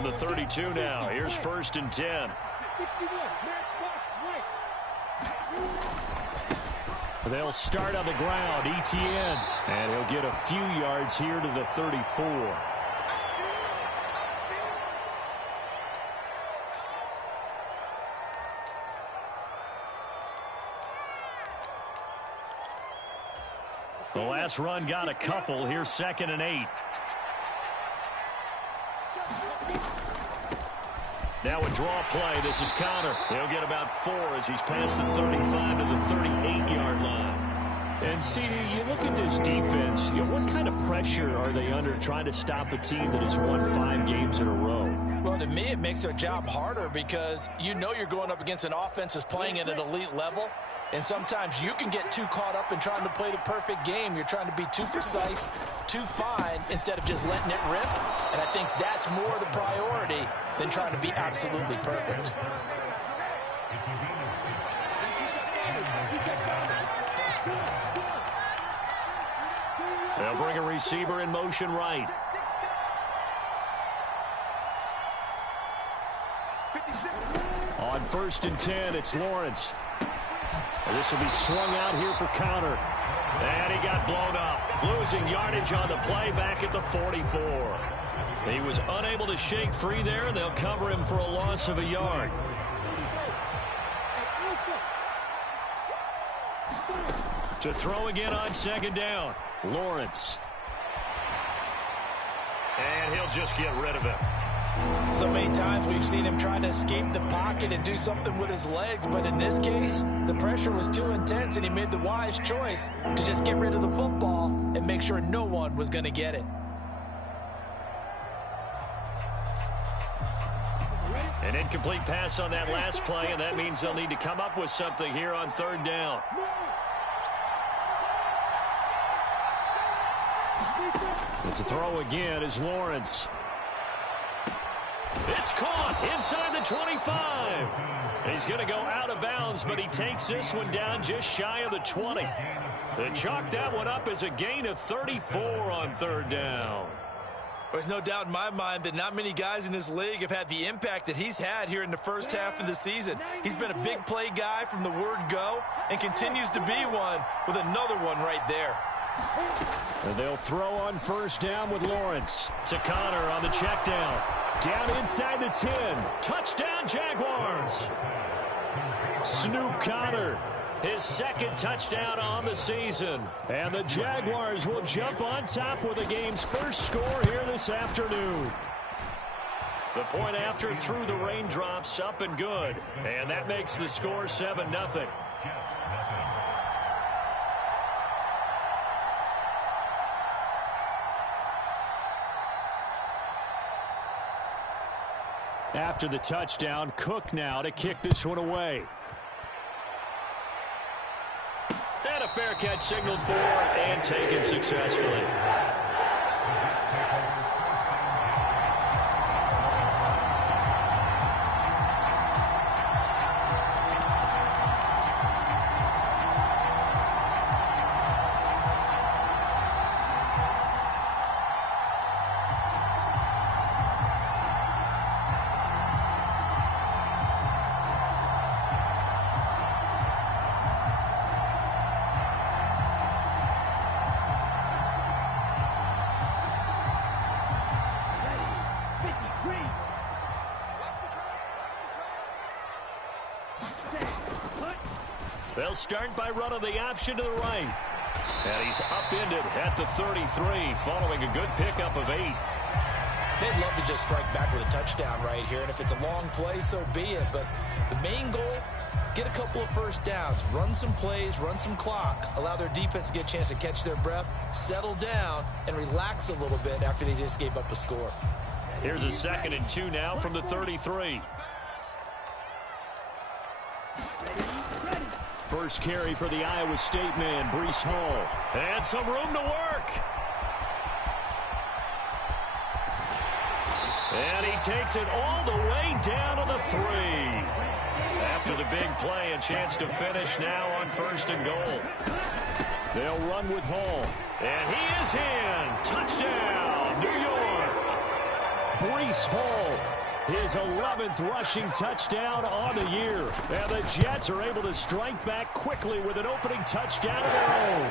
From the 32 now, here's 1st and 10. They'll start on the ground, ETN. And he'll get a few yards here to the 34. The last run got a couple. Here's 2nd and 8. Now a draw play. This is Connor. He'll get about 4 as he's past the 35 to the 38-yard line. And, CD, you look at this defense, what kind of pressure are they under trying to stop a team that has won 5 games in a row? Well, to me, it makes their job harder because you know you're going up against an offense that's playing at an elite level. And sometimes you can get too caught up in trying to play the perfect game. You're trying to be too precise, too fine, instead of just letting it rip. And I think that's more the priority than trying to be absolutely perfect. They'll bring a receiver in motion right. On 1st and 10, it's Lawrence. This will be swung out here for Connor. And he got blown up. Losing yardage on the play back at the 44. He was unable to shake free there, and they'll cover him for a loss of a yard. To throw again on 2nd down. Lawrence. And he'll just get rid of him. So many times we've seen him trying to escape the pocket and do something with his legs, but in this case, the pressure was too intense and he made the wise choice to just get rid of the football and make sure no one was going to get it. An incomplete pass on that last play, and that means they'll need to come up with something here on 3rd down. But to throw again is Lawrence. It's caught inside the 25. He's going to go out of bounds, but he takes this one down just shy of the 20. They chalk that one up as a gain of 34 on 3rd down. There's no doubt in my mind that not many guys in this league have had the impact that he's had here in the first half of the season. He's been a big play guy from the word go and continues to be one with another one right there. And they'll throw on 1st down with Lawrence. To Connor on the check down. Down inside the 10. Touchdown, Jaguars. Snoop Connor, his 2nd touchdown on the season. And the Jaguars will jump on top with the game's first score here this afternoon. The point after through the raindrops, up and good. And that makes the score 7-0. After the touchdown, Cook now to kick this one away. And a fair catch signaled for and taken successfully. They'll start by running the option to the right. And he's upended at the 33 following a good pickup of 8. They'd love to just strike back with a touchdown right here, and if it's a long play, so be it. But the main goal, get a couple of 1st downs, run some plays, run some clock, allow their defense to get a chance to catch their breath, settle down, and relax a little bit after they just gave up a score. Here's a 2nd and 2 now from the 33. First carry for the Iowa State man, Breece Hall. And some room to work. And he takes it all the way down to the 3. After the big play, a chance to finish now on 1st and goal. They'll run with Hall. And he is in. Touchdown, New York. Breece Hall, his 11th rushing touchdown on the year. And the Jets are able to strike back quickly with an opening touchdown of their own.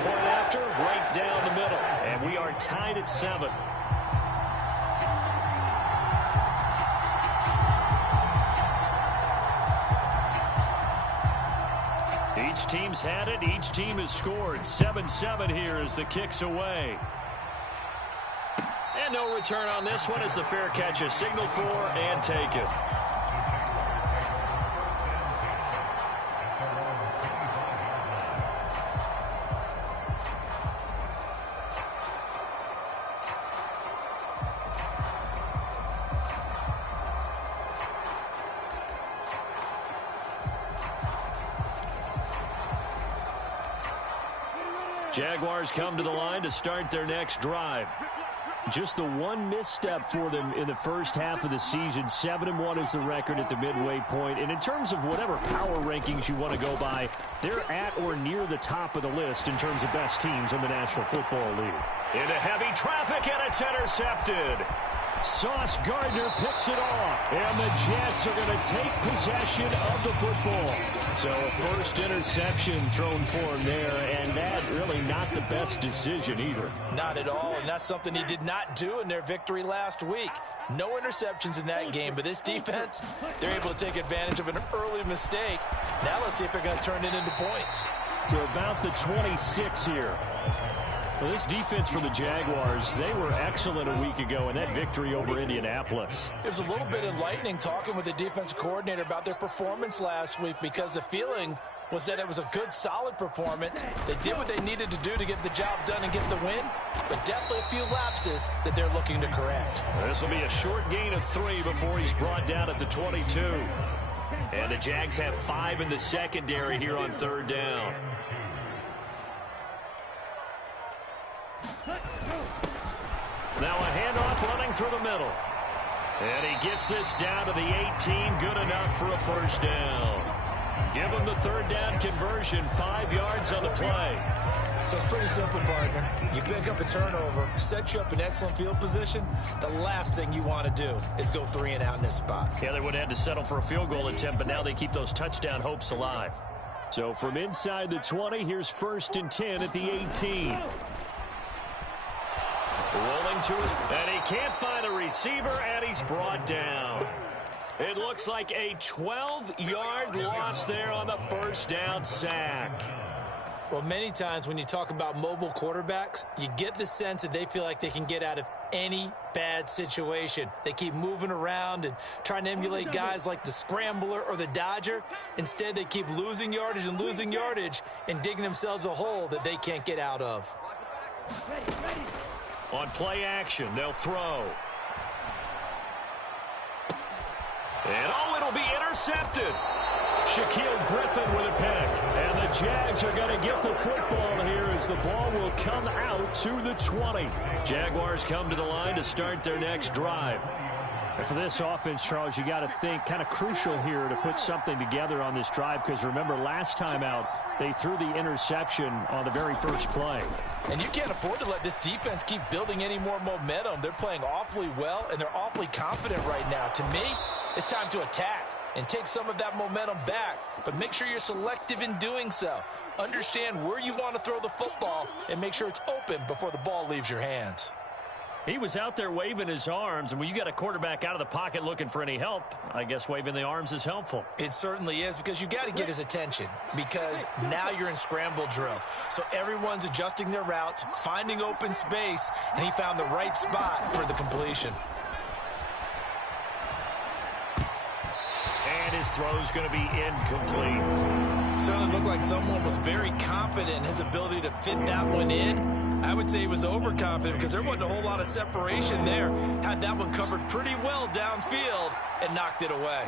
Point after, right down the middle. And we are tied at 7. Each team's had it. Each team has scored. 7-7 here as the kick's away. And no return on this one as the fair catch is signaled for and taken. Jaguars come to the line to start their next drive. Just the one misstep for them in the first half of the season. 7-1 is the record at the midway point. And in terms of whatever power rankings you want to go by, they're at or near the top of the list in terms of best teams in the National Football League. Into heavy traffic, and it's intercepted. Sauce Gardner picks it off, and the Jets are going to take possession of the football. So a first interception thrown for him there, and that really not the best decision either. Not at all, and that's something he did not do in their victory last week. No interceptions in that game, but this defense, they're able to take advantage of an early mistake. Now let's see if they're going to turn it into points. To about the 26 here. Well, this defense for the Jaguars, they were excellent a week ago in that victory over Indianapolis. It was a little bit enlightening talking with the defensive coordinator about their performance last week because the feeling was that it was a good, solid performance. They did what they needed to do to get the job done and get the win, but definitely a few lapses that they're looking to correct. This will be a short gain of 3 before he's brought down at the 22. And the Jags have 5 in the secondary here on 3rd down. Now a handoff running through the middle. And he gets this down to the 18. Good enough for a first down. Give him the 3rd down conversion. 5 yards on the play. So it's pretty simple, partner. You pick up a turnover, set you up in excellent field position. The last thing you want to do is go 3 and out in this spot. Yeah, they would have had to settle for a field goal attempt, but now they keep those touchdown hopes alive. So from inside the 20, here's 1st and 10 at the 18. Rolling to his, and he can't find a receiver, and he's brought down. It looks like a 12-yard loss there on the 1st down sack. Well, many times when you talk about mobile quarterbacks, you get the sense that they feel like they can get out of any bad situation. They keep moving around and trying to emulate guys like the Scrambler or the Dodger. Instead, they keep losing yardage and digging themselves a hole that they can't get out of. On play action, they'll throw. And it'll be intercepted. Shaquille Griffin with a pick. And the Jags are going to get the football here as the ball will come out to the 20. Jaguars come to the line to start their next drive. And for this offense, Charles, you got to think kind of crucial here to put something together on this drive because remember last time out, they threw the interception on the very first play. And you can't afford to let this defense keep building any more momentum. They're playing awfully well, and they're awfully confident right now. To me, it's time to attack and take some of that momentum back, but make sure you're selective in doing so. Understand where you want to throw the football and make sure it's open before the ball leaves your hands. He was out there waving his arms, and when you got a quarterback out of the pocket looking for any help, I guess waving the arms is helpful. It certainly is because you got to get his attention because now you're in scramble drill. So everyone's adjusting their routes, finding open space, and he found the right spot for the completion. And his throw's going to be incomplete. Certainly looked like someone was very confident in his ability to fit that one in. I would say he was overconfident because there wasn't a whole lot of separation there. Had that one covered pretty well downfield and knocked it away.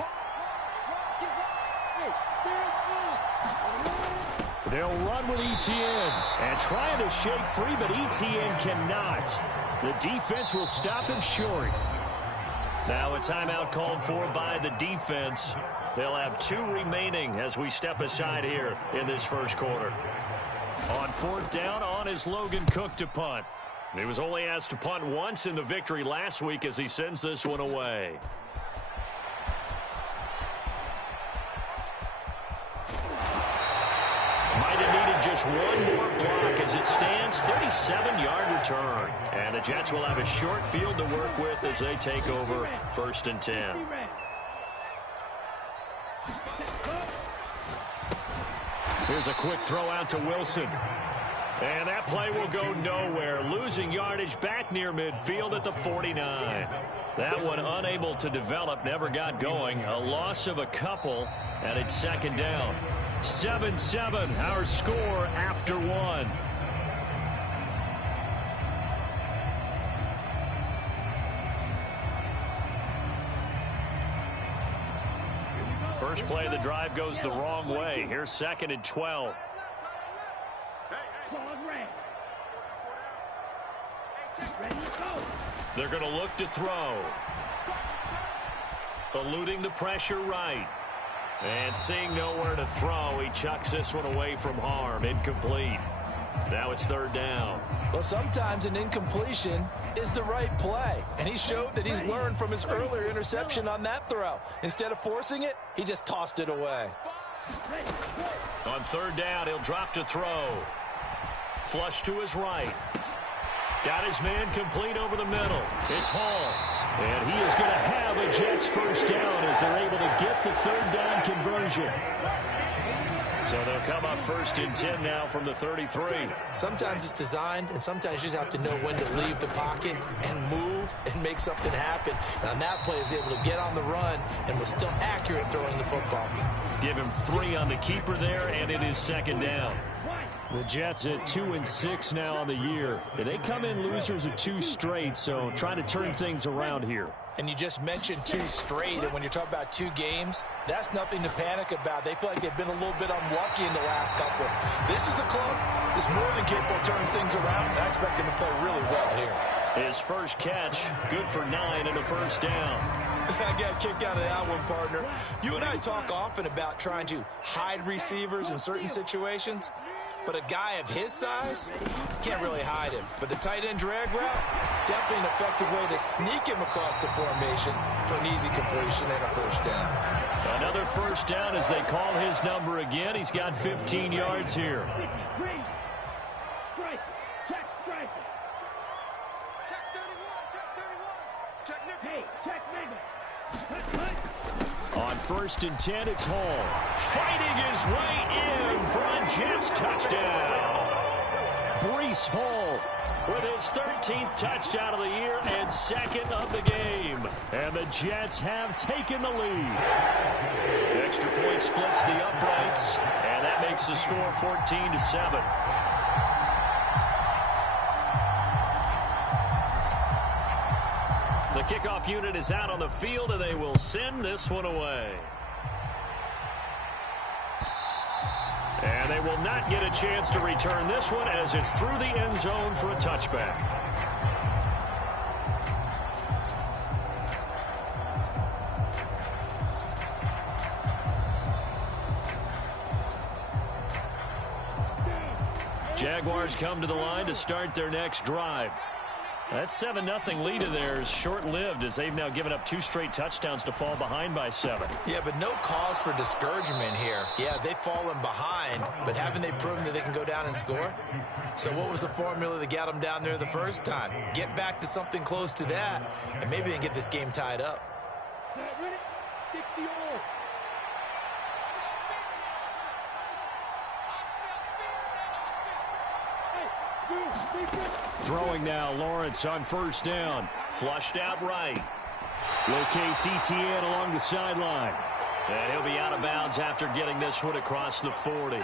They'll run with Etienne and trying to shake free, but Etienne cannot. The defense will stop him short. Now a timeout called for by the defense. They'll have 2 remaining as we step aside here in this first quarter. On 4th down, on is Logan Cook to punt. He was only asked to punt once in the victory last week as he sends this one away. Might have needed just one more block as it stands. 37-yard return. And the Jets will have a short field to work with as they take over 1st and 10. Here's a quick throw out to Wilson. And that play will go nowhere. Losing yardage back near midfield at the 49. That one unable to develop, never got going. A loss of a couple, and it's 2nd down. 7-7, our score after 1. First play of the drive goes the wrong way. Here's 2nd and 12. They're going to look to throw. Eluding the pressure right. And seeing nowhere to throw, he chucks this one away from harm. Incomplete. Now it's 3rd down. Well, sometimes an incompletion is the right play. And he showed that he's learned from his earlier interception on that throw. Instead of forcing it, he just tossed it away. On 3rd down, he'll drop to throw. Flush to his right. Got his man complete over the middle. It's Hall. And he is going to have a Jets 1st down as they're able to get the 3rd down conversion. So they'll come up 1st and 10 now from the 33. Sometimes it's designed, and sometimes you just have to know when to leave the pocket and move and make something happen. And on that play, he was able to get on the run and was still accurate throwing the football. Give him 3 on the keeper there, and it is 2nd down. The Jets at 2-6 now on the year. They come in losers of 2 straight, so trying to turn things around here. And you just mentioned 2 straight, and when you're talking about 2 games, that's nothing to panic about. They feel like they've been a little bit unlucky in the last couple. This is a club that's more than capable of turning things around. I expect them to play really well here. His first catch, good for 9 and a 1st down. I got a kick out of that one, partner. You and I talk often about trying to hide receivers in certain situations. But a guy of his size, can't really hide him. But the tight end drag route, definitely an effective way to sneak him across the formation for an easy completion and a 1st down. Another 1st down as they call his number again. He's got 15 yards here. On 1st and 10, it's Hall. Fighting his way in for a Jets touchdown. Breece Hall with his 13th touchdown of the year and 2nd of the game. And the Jets have taken the lead. The extra point splits the uprights, and that makes the score 14-7. The kickoff unit is out on the field, and they will send this one away. And they will not get a chance to return this one as it's through the end zone for a touchback. Jaguars come to the line to start their next drive. That 7-0 lead of theirs short-lived as they've now given up 2 straight touchdowns to fall behind by 7. Yeah, but no cause for discouragement here. Yeah, they've fallen behind, but haven't they proven that they can go down and score? So what was the formula that got them down there the first time? Get back to something close to that, and maybe they can get this game tied up. Throwing now, Lawrence on 1st down. Flushed out right. Locates ETN along the sideline. And he'll be out of bounds after getting this one across the 40.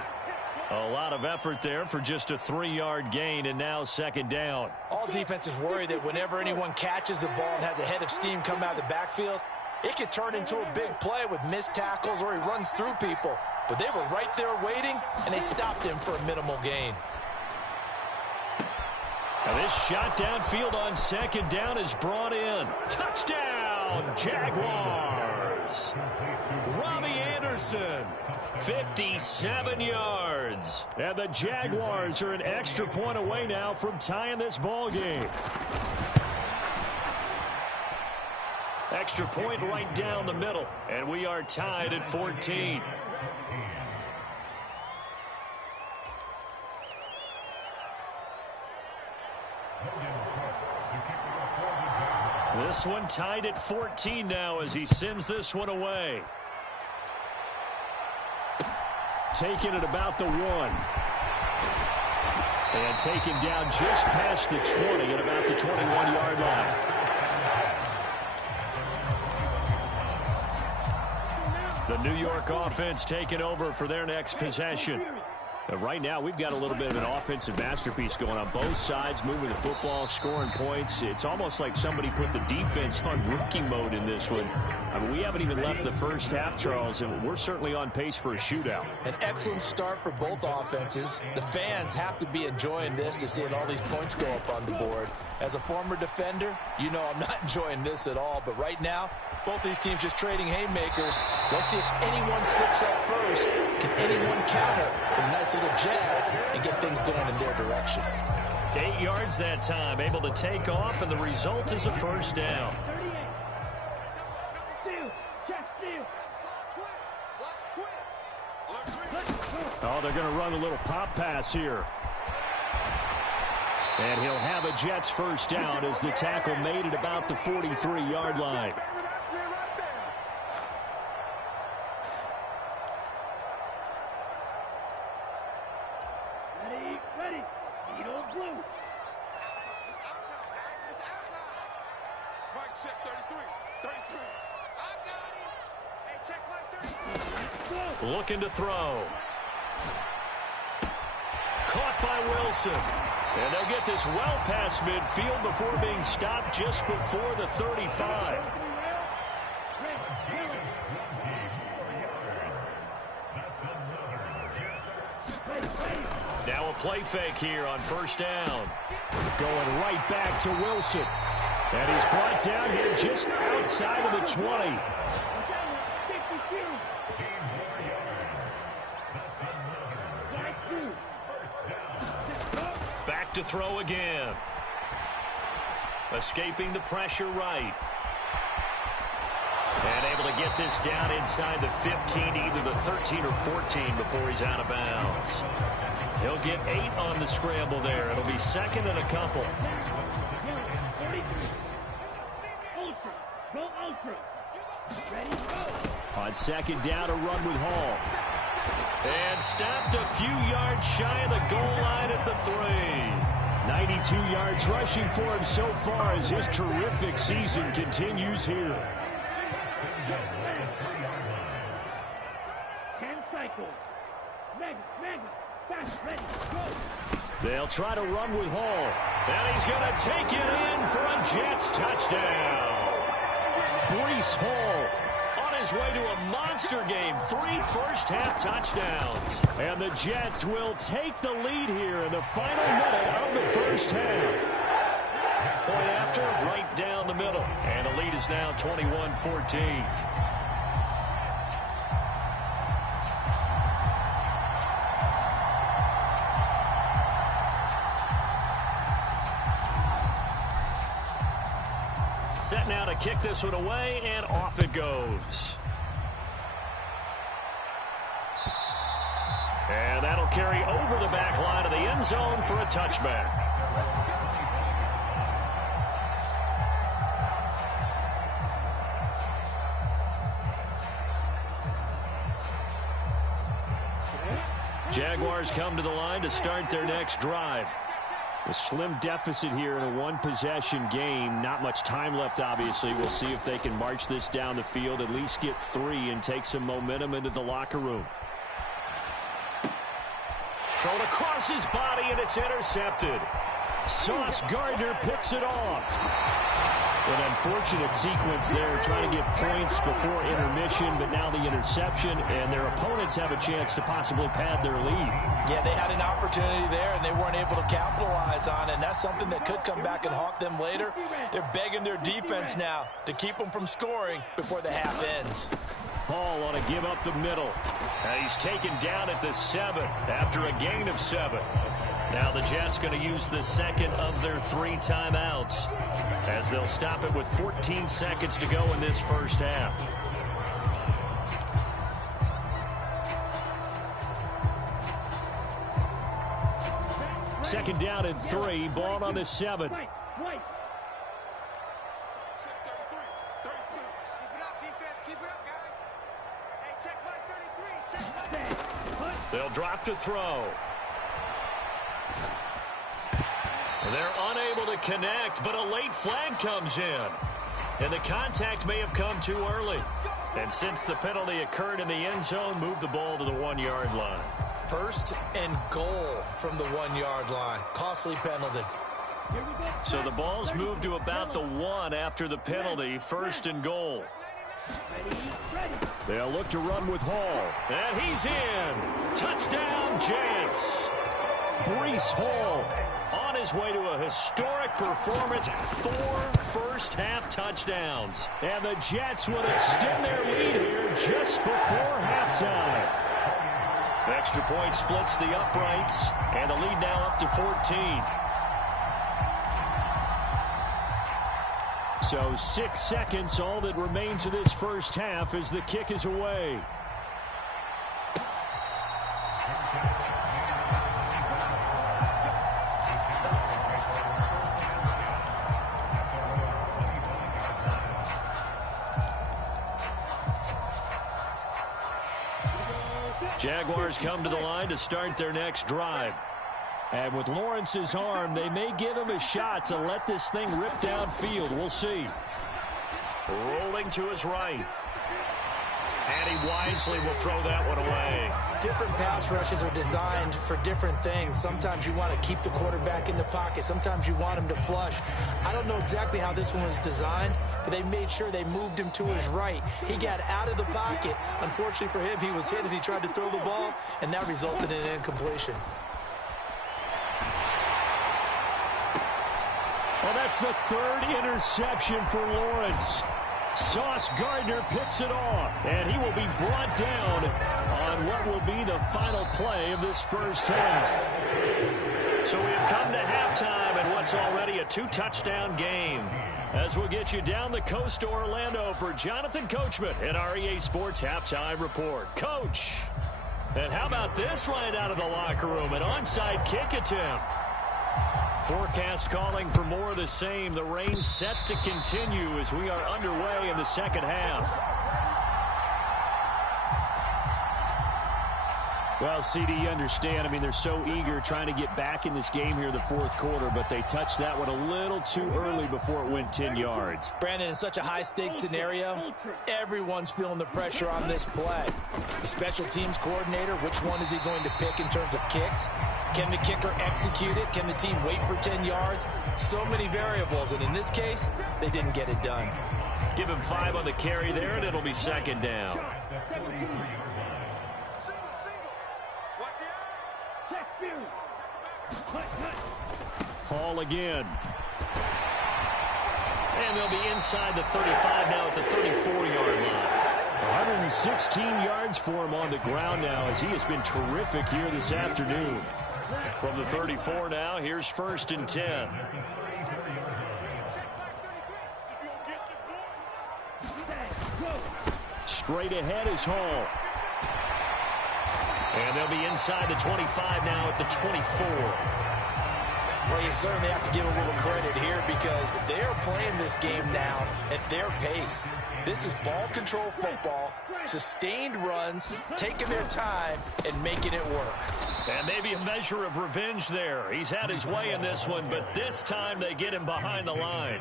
A lot of effort there for just a 3-yard gain, and now 2nd down. All defenses worry that whenever anyone catches the ball and has a head of steam come out of the backfield, it could turn into a big play with missed tackles or he runs through people. But they were right there waiting, and they stopped him for a minimal gain. Now this shot downfield on 2nd down is brought in. Touchdown, Jaguars. is Robbie Anderson, 57 yards. And the Jaguars are an extra point away now from tying this ball game. Extra point right down the middle, and we are tied at 14. This one tied at 14 now as he sends this one away. Taking it about the 1. And taken down just past the 20 at about the 21-yard line. The New York offense taking over for their next possession. Right now, we've got a little bit of an offensive masterpiece going on both sides, moving the football, scoring points. It's almost like somebody put the defense on rookie mode in this one. I mean, we haven't even left the first half, Charles, and we're certainly on pace for a shootout. An excellent start for both offenses. The fans have to be enjoying this to seeing all these points go up on the board. As a former defender, you know I'm not enjoying this at all. But right now, both these teams just trading haymakers. Let's see if anyone slips up first. Can anyone counter with a nice little jab and get things going in their direction? 8 yards that time, able to take off, and the result is a first down. Oh, they're going to run a little pop pass here. And he'll have a Jets first down as the tackle made at about the 43-yard line. Ready. Eat old blue. Mike, check 33. 33. I got him. Hey, check Mike 33. Looking to throw. Caught by Wilson. And they'll get this well past midfield before being stopped just before the 35. Now a play fake here on first down. Going right back to Wilson. And he's brought down here just outside of the 20. Back to throw again. Escaping the pressure right. And able to get this down inside the 15, either the 13 or 14 before he's out of bounds. He'll get 8 on the scramble there. It'll be second and a couple. On second down, a run with Hall. And stopped a few yards shy of the goal line at the 3. 92 yards rushing for him so far as his terrific season continues here. 10 cycles. Mega. Fast, ready, go. They'll try to run with Hall. And he's going to take it in for a Jets touchdown. Breece Hall on his way to a monster game. 3 first-half touchdowns. And the Jets will take the lead here in the final minute of the first half. Point after, right down the middle. And the lead is now 21-14. Set now to kick this one away, and off it goes. And that'll carry over the back line of the end zone for a touchback. Jaguars come to the line to start their next drive. A slim deficit here in a one-possession game. Not much time left, obviously. We'll see if they can march this down the field, at least get 3 and take some momentum into the locker room. Thrown across his body, and it's intercepted. Sauce Gardner picks it off. An unfortunate sequence there, trying to get points before intermission, but now the interception, and their opponents have a chance to possibly pad their lead. Yeah, they had an opportunity there, and they weren't able to capitalize on it, and that's something that could come back and haunt them later. They're begging their defense now to keep them from scoring before the half ends. Hall on a give up the middle. And he's taken down at the 7 after a gain of 7. Now the Jets going to use the second of their 3 timeouts, as they'll stop it with 14 seconds to go in this first half. Second down and 3, ball on the 7. They'll drop to throw. They're unable to connect, but a late flag comes in. And the contact may have come too early. And since the penalty occurred in the end zone, move the ball to the 1-yard line. First and goal from the 1-yard line. Costly penalty. So the ball's moved to about the 1 after the penalty. First and goal. They'll look to run with Hall. And he's in. Touchdown, Jets. Breece Hall on his way to a historic performance. 4 first-half touchdowns. And the Jets will extend their lead here just before halftime. Extra point splits the uprights, and the lead now up to 14. So 6 seconds, all that remains of this first half as the kick is away. Jaguars come to the line to start their next drive. And with Lawrence's arm, they may give him a shot to let this thing rip downfield. We'll see. Rolling to his right. And he wisely will throw that one away. Different pass rushes are designed for different things. Sometimes you want to keep the quarterback in the pocket. Sometimes you want him to flush. I don't know exactly how this one was designed, but they made sure they moved him to his right. He got out of the pocket. Unfortunately for him, he was hit as he tried to throw the ball, and that resulted in an incompletion. Well, that's the 3rd interception for Lawrence. Sauce Gardner picks it off, and he will be brought down on what will be the final play of this first half. So we have come to halftime in what's already a 2-touchdown game. As we'll get you down the coast to Orlando for Jonathan Coachman in our EA Sports Halftime Report. Coach, and how about this right out of the locker room? An onside kick attempt. Forecast calling for more of the same. The rain set to continue as we are underway in the second half. Well, CD, you understand. I mean, they're so eager trying to get back in this game here in the fourth quarter, but they touched that one a little too early before it went 10 yards. Brandon, in such a high-stakes scenario, everyone's feeling the pressure on this play. The special teams coordinator, which one is he going to pick in terms of kicks? Can the kicker execute it? Can the team wait for 10 yards? So many variables, and in this case, they didn't get it done. Give him 5 on the carry there, and it'll be second down. Hall again. And they'll be inside the 35 now at the 34-yard line. 116 yards for him on the ground now as he has been terrific here this afternoon. From the 34 now, here's 1st and 10. Straight ahead is Hall. And they'll be inside the 25 now at the 24. Well, you certainly have to give a little credit here because they're playing this game now at their pace. This is ball control football, sustained runs, taking their time, and making it work. And maybe a measure of revenge there. He's had his way in this one, but this time they get him behind the line.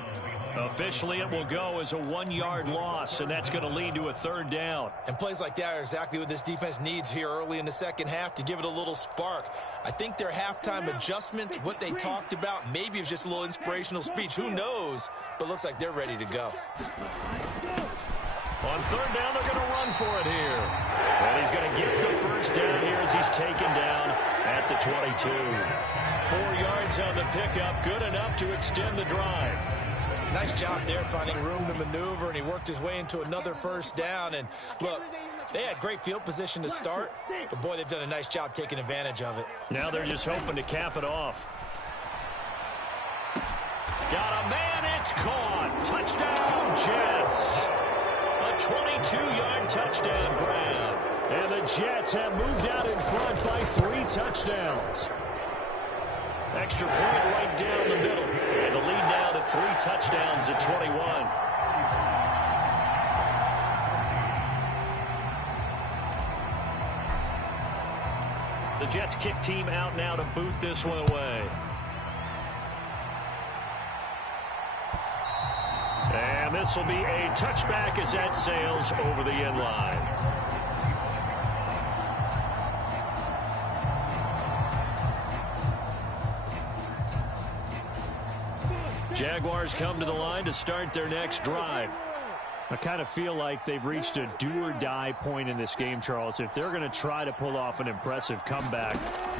Officially, it will go as a 1-yard loss, and that's going to lead to a 3rd down. And plays like that are exactly what this defense needs here early in the second half to give it a little spark. I think their halftime adjustment, what they talked about, maybe it was just a little inspirational speech. Who knows? But looks like they're ready to go. On 3rd down, they're going to run for it here. And he's going to get the 1st down here as he's taken down at the 22. 4 yards on the pickup, good enough to extend the drive. Nice job there finding room to maneuver, and he worked his way into another 1st down. And look, they had great field position to start, but boy, they've done a nice job taking advantage of it. Now they're just hoping to cap it off. Got a man, it's caught. Touchdown, Jets. A 22-yard touchdown grab. And the Jets have moved out in front by 3 touchdowns. Extra point right down the middle. And the lead now to 3 touchdowns at 21. The Jets kick team out now to boot this one away. And this will be a touchback as that sails over the end line. Jaguars come to the line to start their next drive. I kind of feel like they've reached a do-or-die point in this game, Charles. If they're going to try to pull off an impressive comeback,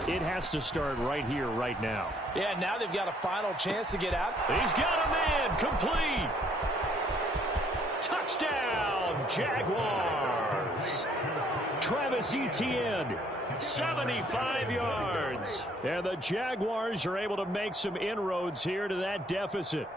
it has to start right here, right now. Yeah, now they've got a final chance to get out. He's got a man, complete. Touchdown, Jaguars. Travis Etienne, 75 yards. And the Jaguars are able to make some inroads here to that deficit.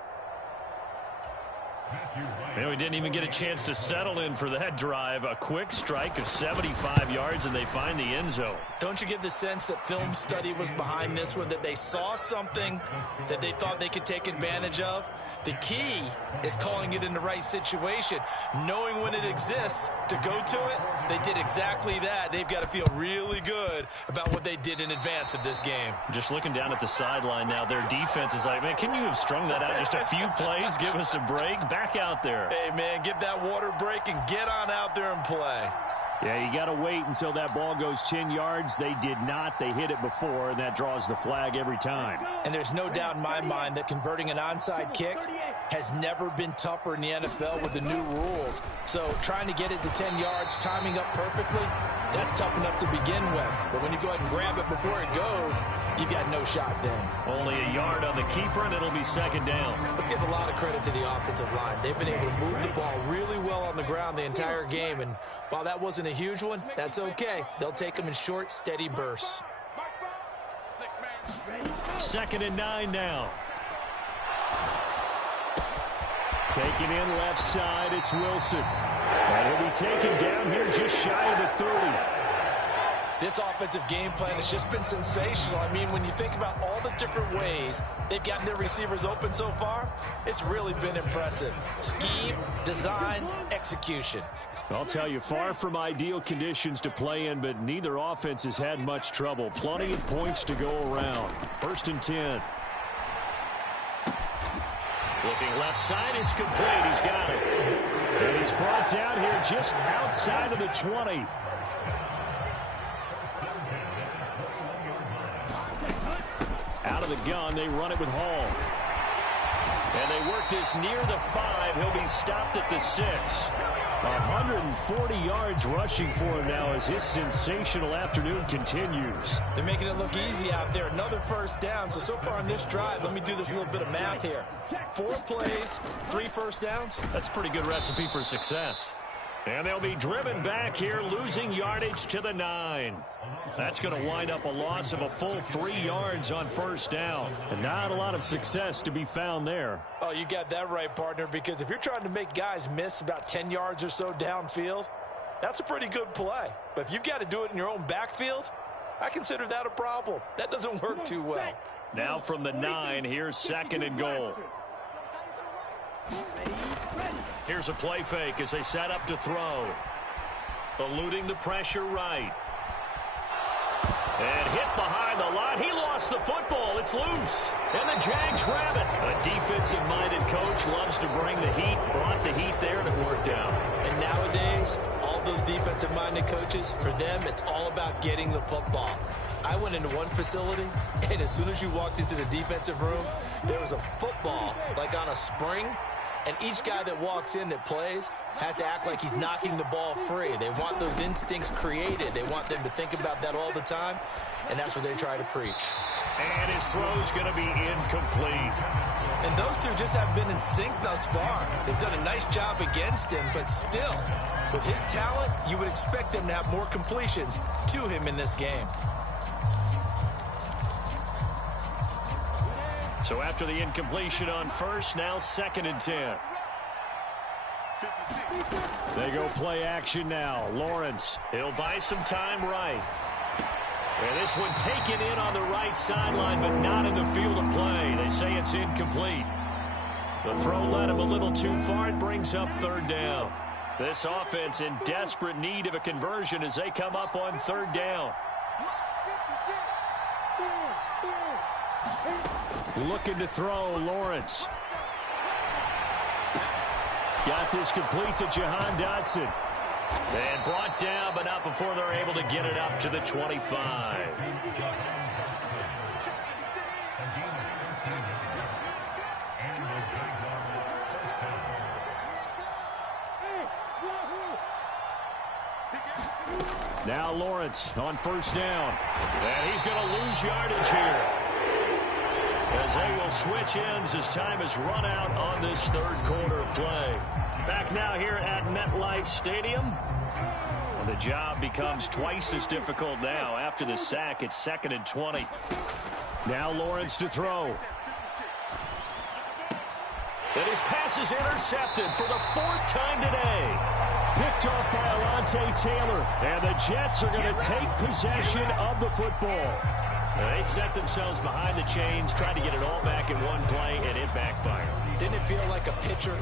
And we didn't even get a chance to settle in for that drive. A quick strike of 75 yards, and they find the end zone. Don't you get the sense that film study was behind this one, that they saw something that they thought they could take advantage of? The key is calling it in the right situation, knowing when it exists to go to it. They did exactly that. They've got to feel really good about what they did in advance of this game. Just looking down at the sideline now, their defense is like, man, can you have strung that out just a few plays? Give us a break. Back out there. Hey, man, give that water break and get on out there and play. Yeah, you got to wait until that ball goes 10 yards. They did not. They hit it before, and that draws the flag every time. And there's no doubt in my mind that converting an onside kick has never been tougher in the NFL with the new rules. So trying to get it to 10 yards, timing up perfectly, that's tough enough to begin with. But when you go ahead and grab it before it goes, you've got no shot then. Only a yard on the keeper, and it'll be 2nd down. Let's give a lot of credit to the offensive line. They've been able to move the ball really well on the ground the entire game. And while that wasn't a huge one, that's okay. They'll take them in short, steady bursts. 2nd and 9 now. Taken in left side, it's Wilson. And he'll be taken down here just shy of the 30. This offensive game plan has just been sensational. I mean, when you think about all the different ways they've gotten their receivers open so far, it's really been impressive. Scheme, design, execution. I'll tell you, far from ideal conditions to play in, but neither offense has had much trouble. Plenty of points to go around. 1st and 10. Looking left side, it's complete. He's got it. And he's brought down here just outside of the 20. Out of the gun, they run it with Hall. And they work this near the 5. He'll be stopped at the 6. 140 yards rushing for him now as his sensational afternoon continues. They're making it look easy out there. Another 1st down. So far on this drive, let me do this little bit of math here. 4 plays, 3 1st downs. That's a pretty good recipe for success. And they'll be driven back here, losing yardage to the 9. That's going to wind up a loss of a full 3 yards on 1st down. And not a lot of success to be found there. Oh, you got that right, partner, because if you're trying to make guys miss about 10 yards or so downfield, that's a pretty good play. But if you've got to do it in your own backfield, I consider that a problem. That doesn't work too well. Now from the 9, here's 2nd and goal. Here's a play fake as they set up to throw. Eluding the pressure right. And hit behind the line. He lost the football. It's loose. And the Jags grab it. A defensive-minded coach loves to bring the heat. Brought the heat there, and it worked out. And nowadays, all those defensive-minded coaches, for them, it's all about getting the football. I went into one facility, and as soon as you walked into the defensive room, there was a football, like on a spring, and each guy that walks in that plays has to act like he's knocking the ball free. They want those instincts created. They want them to think about that all the time, and that's what they try to preach. And his throw's going to be incomplete. And those two just haven't been in sync thus far. They've done a nice job against him, but still, with his talent, you would expect them to have more completions to him in this game. So after the incompletion on first, now 2nd and 10. They go play action now. Lawrence. He'll buy some time right. And this one taken in on the right sideline, but not in the field of play. They say it's incomplete. The throw led him a little too far. It brings up 3rd down. This offense in desperate need of a conversion as they come up on 3rd down. Looking to throw, Lawrence. Got this complete to Jahan Dotson. And brought down, but not before they're able to get it up to the 25. Now Lawrence on 1st down. And he's going to lose yardage here, as they will switch ends as time has run out on this 3rd quarter of play. Back now here at MetLife Stadium. And the job becomes twice as difficult now. After the sack, it's 2nd and 20. Now Lawrence to throw. And his pass is intercepted for the 4th time today. Picked off by Alontae Taylor. And the Jets are going to take possession of the football. They set themselves behind the chains, tried to get it all back in one play, and it backfired. Didn't it feel like a pitcher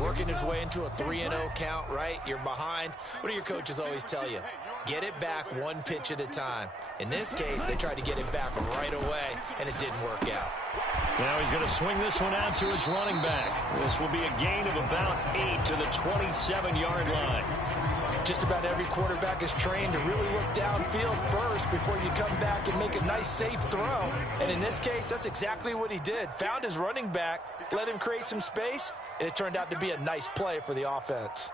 working his way into a 3-0 count, right? You're behind. What do your coaches always tell you? Get it back one pitch at a time. In this case, they tried to get it back right away, and it didn't work out. Now he's going to swing this one out to his running back. This will be a gain of about 8 to the 27-yard line. Just about every quarterback is trained to really look downfield first before you come back and make a nice, safe throw. And in this case, that's exactly what he did. Found his running back, let him create some space, and it turned out to be a nice play for the offense.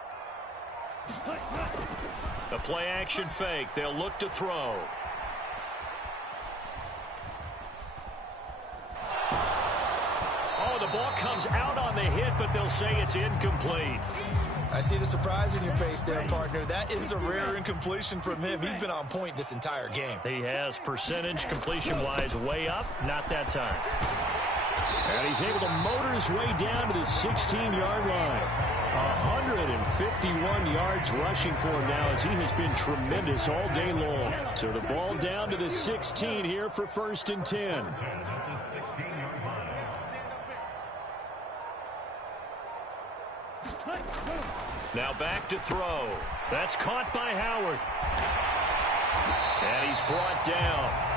The play-action fake. They'll look to throw. Oh, the ball comes out on the hit, but they'll say it's incomplete. I see the surprise in your face there, partner. That is a rare incompletion from him. He's been on point this entire game. He has percentage completion-wise way up. Not that time. And he's able to motor his way down to the 16-yard line. 151 yards rushing for him now, as he has been tremendous all day long. So the ball down to the 16 here for 1st and 10. Now back to throw. That's caught by Howard. And he's brought down.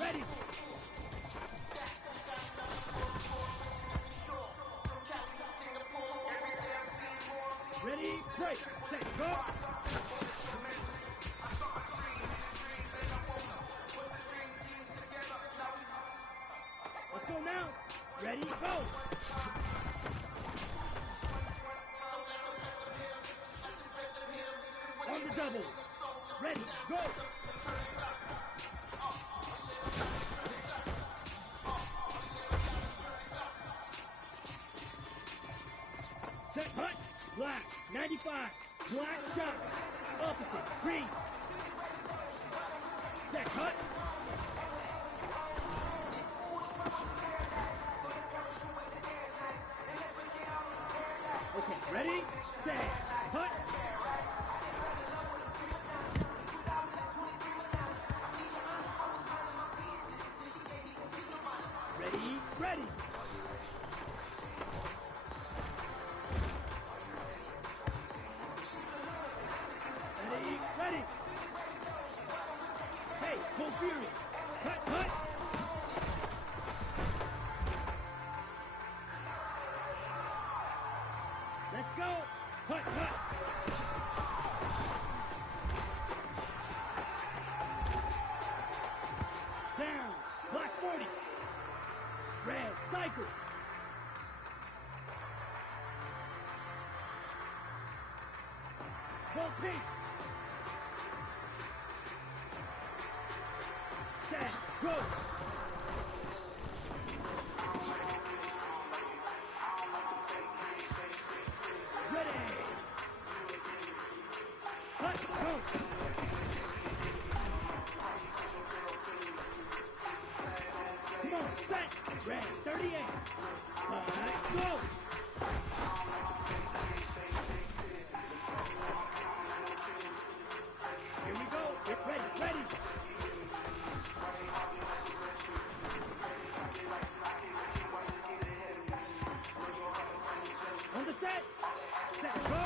Ready. Ready, break, set, go. Let's go now. Ready, go. On the double. Ready, go. Set, hut, black, 95, black shot, opposite, green. Set, hut. Okay, ready, set, hut. Ready, ready. Ready. Hey, full fury. Cut. Let's go. Cut. Down. Black 40. Red cycle. Gold pink. Set, go! Ready! Hut, go! Come on, set! Red, 38! Hut, go! Here we go, get ready! On the set, go!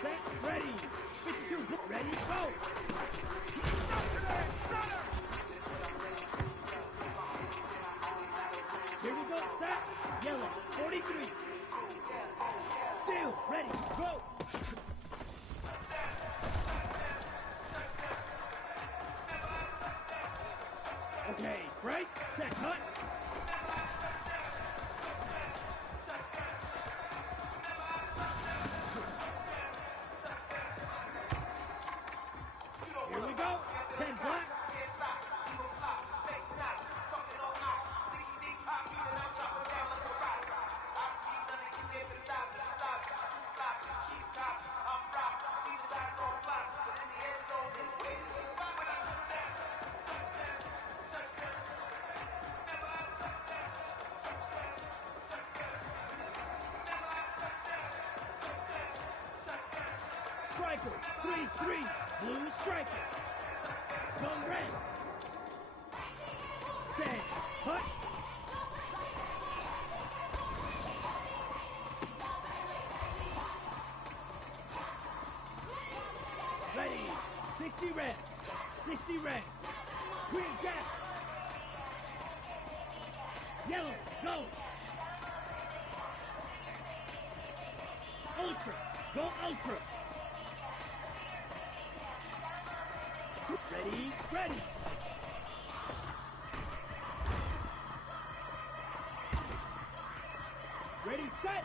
Set, ready! 52, ready, go! Here we go, set, yellow, 43. Still, ready, go! Okay, break, set, hut. Tackle. 3-3. Blue striker. Zone red. Stand. Hut. Ready. 60 red. 60 red. Green jack. Yellow. Go. Ultra. Go ultra. Ready. Ready. Ready, set.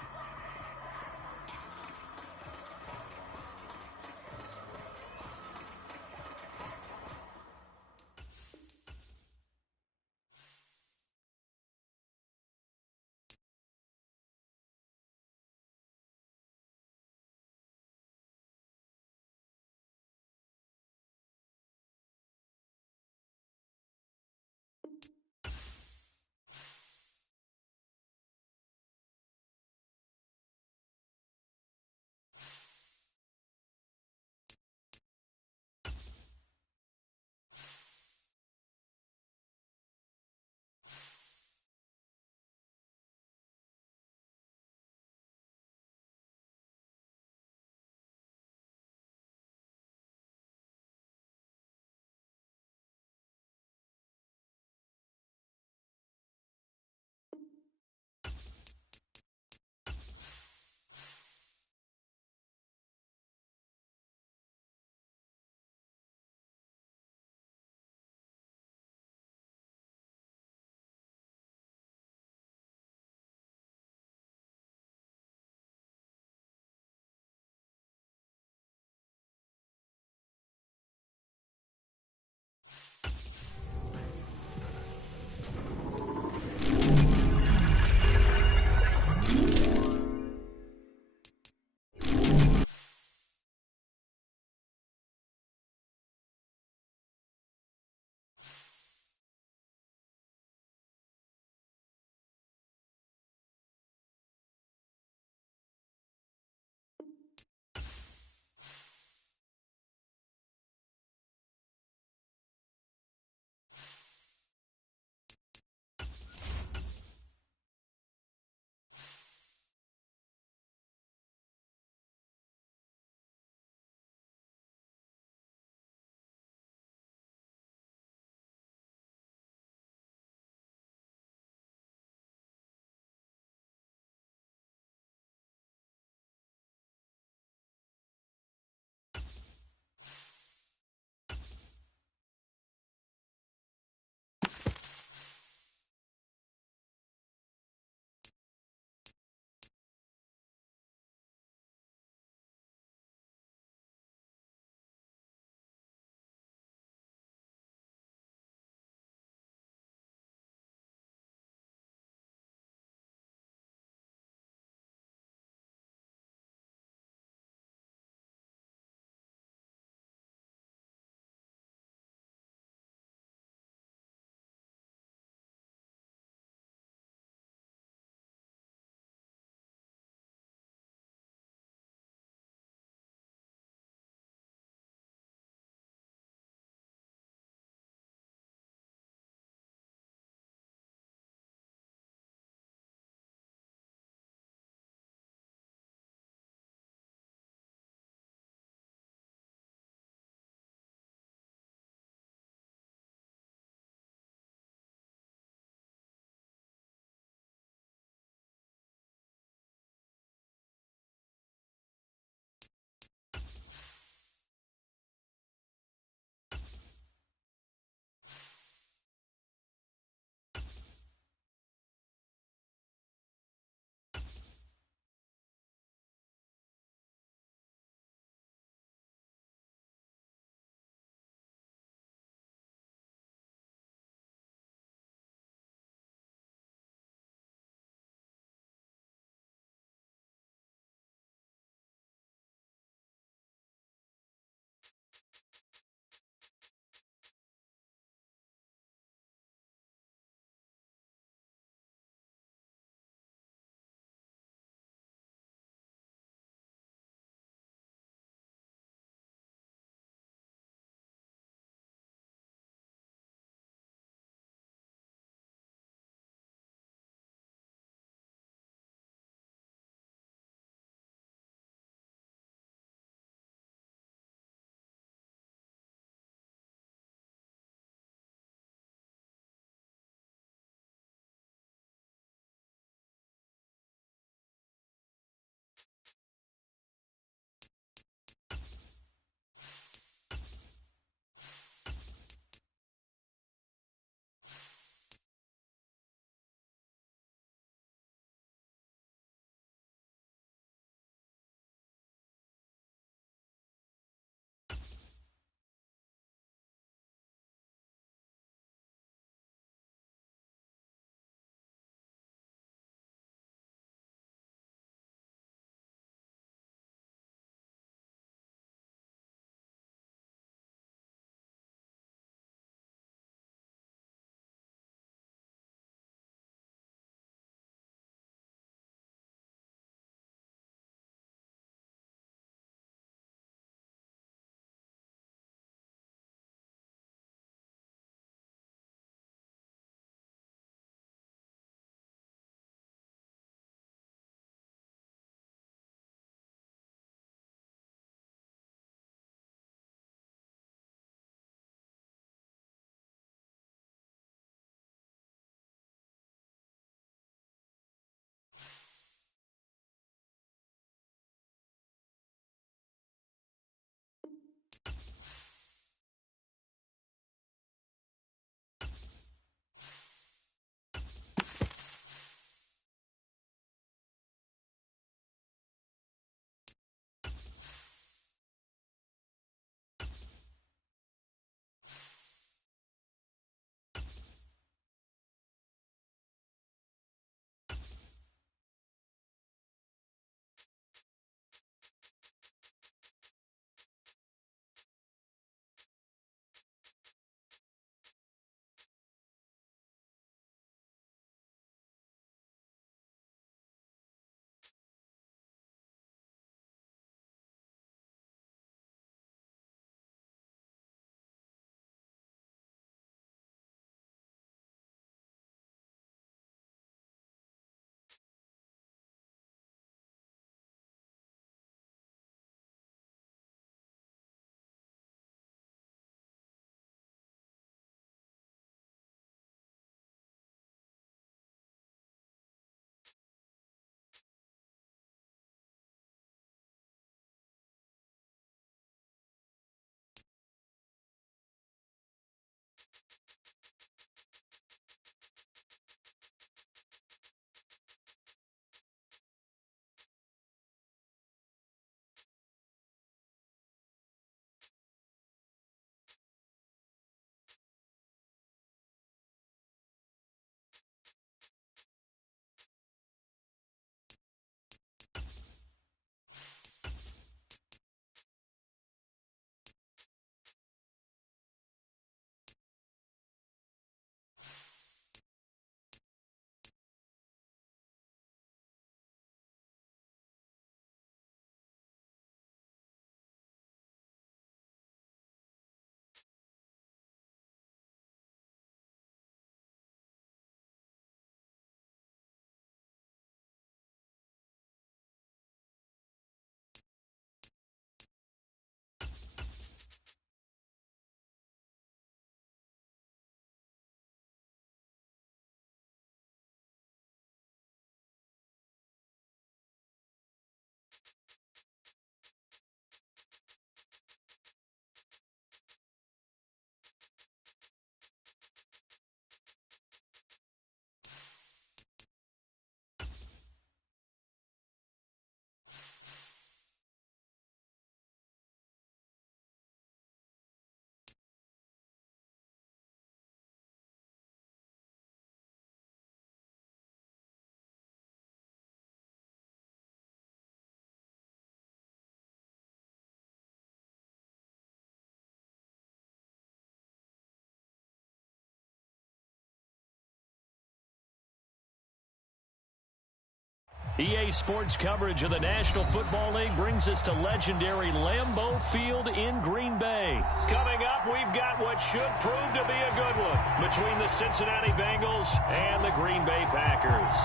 EA Sports coverage of the National Football League brings us to legendary Lambeau Field in Green Bay. Coming up, we've got what should prove to be a good one between the Cincinnati Bengals and the Green Bay Packers.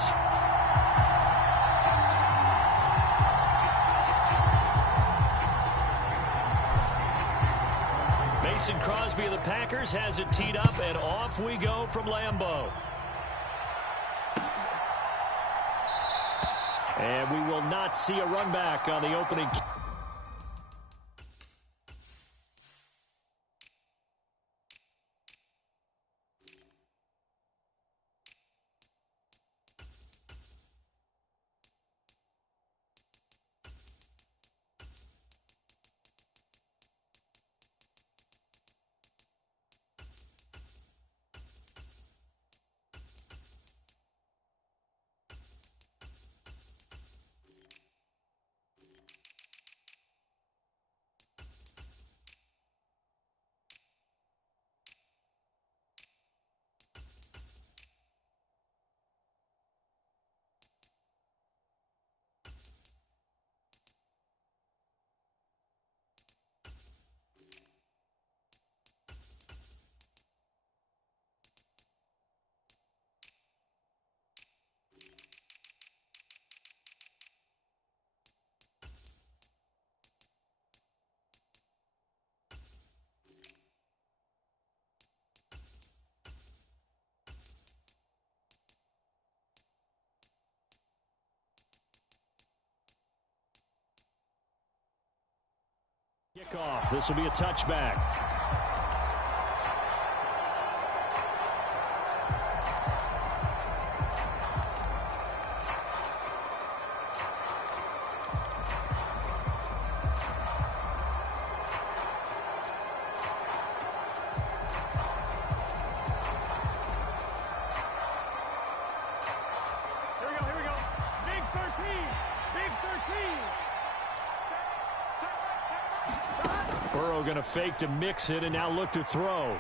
Mason Crosby of the Packers has it teed up, and off we go from Lambeau. And we will not see a run back on the opening. Kickoff. This will be a touchback. Here we go. Big 13. Big 13. Burrow going to fake to mix it and now look to throw.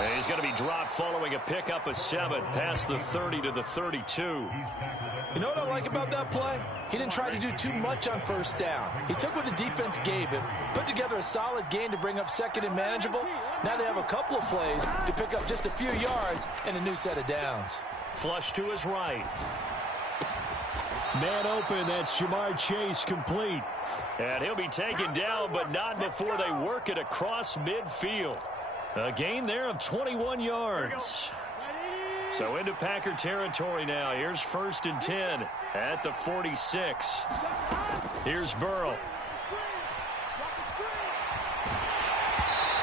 And he's going to be dropped following a pickup of 7 past the 30 to the 32. You know what I like about that play? He didn't try to do too much on first down. He took what the defense gave him, put together a solid gain to bring up second and manageable. Now they have a couple of plays to pick up just a few yards and a new set of downs. Flush to his right. Man open, that's Jamar Chase complete. And he'll be taken down, but not before they work it across midfield. A gain there of 21 yards. So into Packer territory now. Here's 1st and 10 at the 46. Here's Burrow.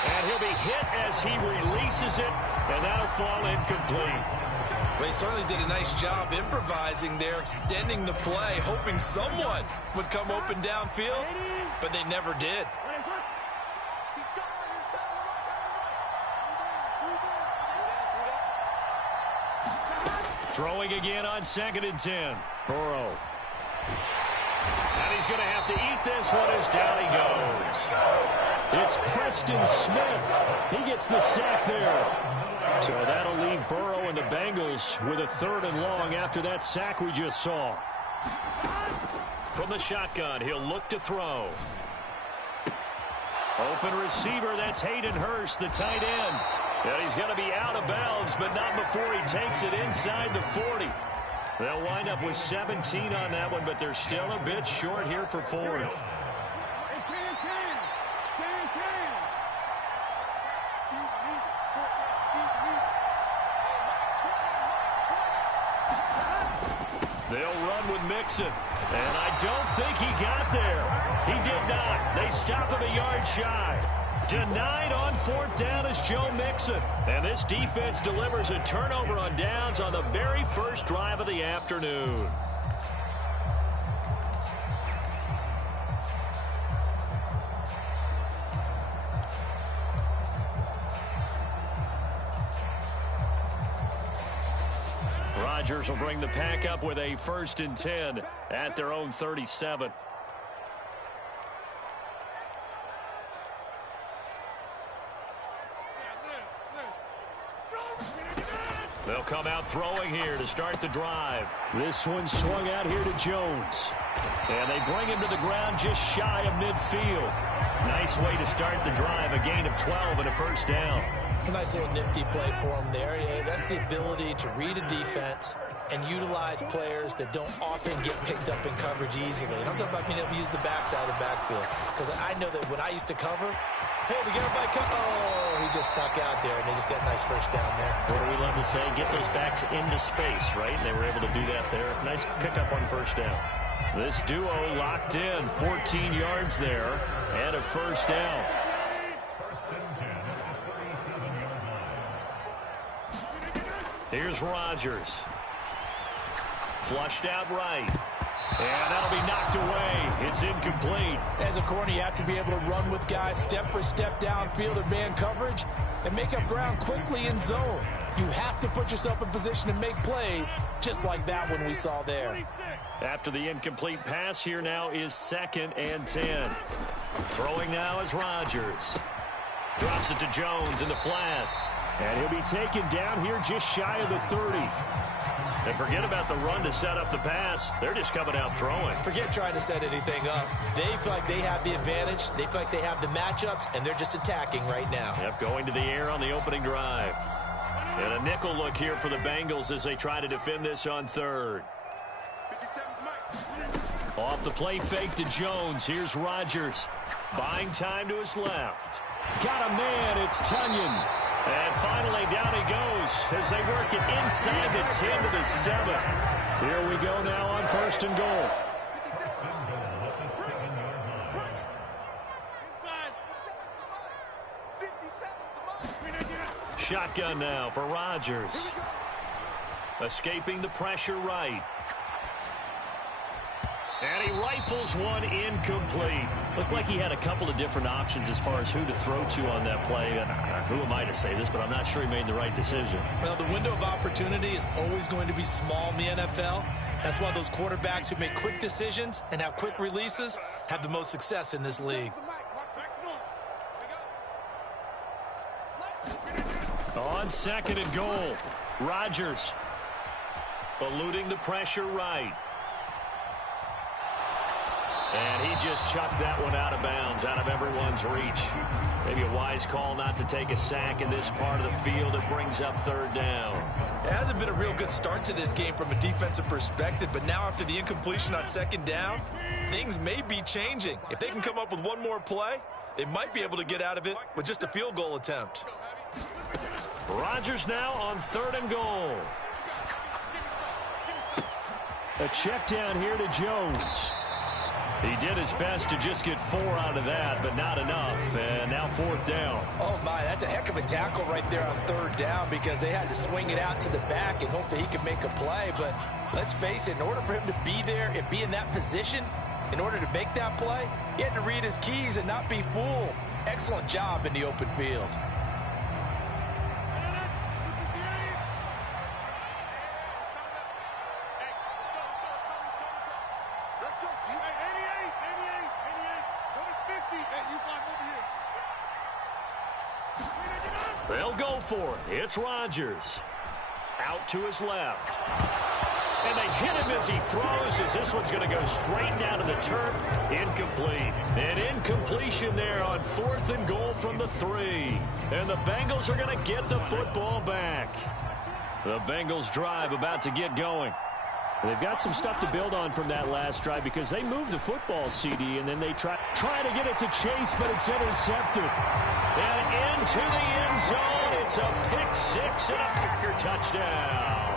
And he'll be hit as he releases it, and that'll fall incomplete. Well, he certainly did a nice job improvising there, extending the play, hoping someone would come open downfield, but they never did. Throwing again on 2nd and 10. Burrow. And he's going to have to eat this one as down he goes. It's Preston Smith. He gets the sack there. So that'll leave Burrow and the Bengals with a 3rd and long after that sack we just saw. From the shotgun, he'll look to throw. Open receiver, that's Hayden Hurst, the tight end. And he's going to be out of bounds, but not before he takes it inside the 40. They'll wind up with 17 on that one, but they're still a bit short here for 4th. They'll run with Mixon, and I don't think he got there. He did not. They stop him a yard shy. Denied on 4th down is Joe Mixon. And this defense delivers a turnover on downs on the very first drive of the afternoon. Rodgers will bring the pack up with a 1st and 10 at their own 37. They'll come out throwing here to start the drive. This one swung out here to Jones. And they bring him to the ground just shy of midfield. Nice way to start the drive. A gain of 12 and a first down. A nice little nifty play for him there. Yeah, that's the ability to read a defense and utilize players that don't often get picked up in coverage easily. And I'm talking about being able to use the backside of the backfield. Because I know that when I used to cover, hey, we got everybody oh, he just snuck out there, and they just got a nice first down there. What do we love to say? Get those backs into space, right? And they were able to do that there. Nice pickup on first down. This duo locked in, 14 yards there, and a first down. Here's Rodgers. Flushed out right. And that'll be knocked away. It's incomplete. As a corner, you have to be able to run with guys step for step downfield in man coverage and make up ground quickly in zone. You have to put yourself in position to make plays, just like that one we saw there. After the incomplete pass, here now is 2nd and 10. Throwing now is Rodgers. Drops it to Jones in the flat. And he'll be taken down here just shy of the 30. And forget about the run to set up the pass. They're just coming out throwing. Forget trying to set anything up. They feel like they have the advantage. They feel like they have the matchups, and they're just attacking right now. Yep, going to the air on the opening drive. And a nickel look here for the Bengals as they try to defend this on 3rd. Off the play fake to Jones. Here's Rodgers. Buying time to his left. Got a man. It's Tunyon. And finally, down he goes as they work it inside the 10 to the 7. Here we go now on 1st and goal. Shotgun now for Rodgers. Escaping the pressure right. And he rifles one incomplete. Looked like he had a couple of different options as far as who to throw to on that play. And who am I to say this, but I'm not sure he made the right decision. Well, the window of opportunity is always going to be small in the NFL. That's why those quarterbacks who make quick decisions and have quick releases have the most success in this league. On 2nd and goal, Rodgers eluding the pressure right. And he just chucked that one out of bounds, out of everyone's reach. Maybe a wise call not to take a sack in this part of the field. It brings up 3rd down. It hasn't been a real good start to this game from a defensive perspective, but now after the incompletion on 2nd down, things may be changing. If they can come up with one more play, they might be able to get out of it with just a field goal attempt. Rodgers now on 3rd and goal. A check down here to Jones. He did his best to just get 4 out of that, but not enough. And now 4th down. Oh, my, that's a heck of a tackle right there on 3rd down because they had to swing it out to the back and hope that he could make a play. But let's face it, in order for him to be there and be in that position, in order to make that play, he had to read his keys and not be fooled. Excellent job in the open field. They'll go for it. It's Rodgers. Out to his left. And they hit him as he throws, as this one's going to go straight down to the turf. Incomplete. An incompletion there on 4th and goal from the 3. And the Bengals are going to get the football back. The Bengals drive about to get going. They've got some stuff to build on from that last drive because they moved the football, CD, and then they try to get it to Chase, but it's intercepted. And into the end zone, it's a pick 6 and a Packer touchdown.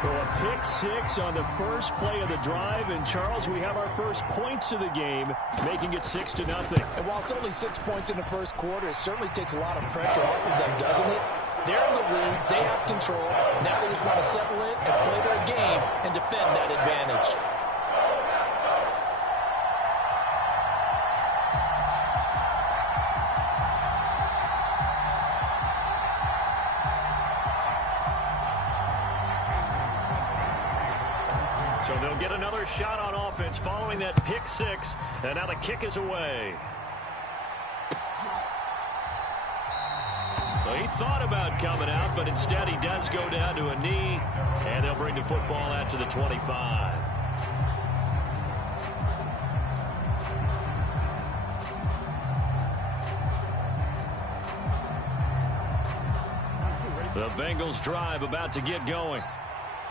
So a pick 6 on the first play of the drive, and Charles, we have our first points of the game, making it 6-0. And while it's only 6 points in the first quarter, it certainly takes a lot of pressure off of them, doesn't it? They're in the lead. They have control. Now they just want to settle in and play their game and defend that advantage. So they'll get another shot on offense following that pick 6, and now the kick is away. Well, he thought about coming out, but instead he does go down to a knee, and they'll bring the football out to the 25. The Bengals drive about to get going.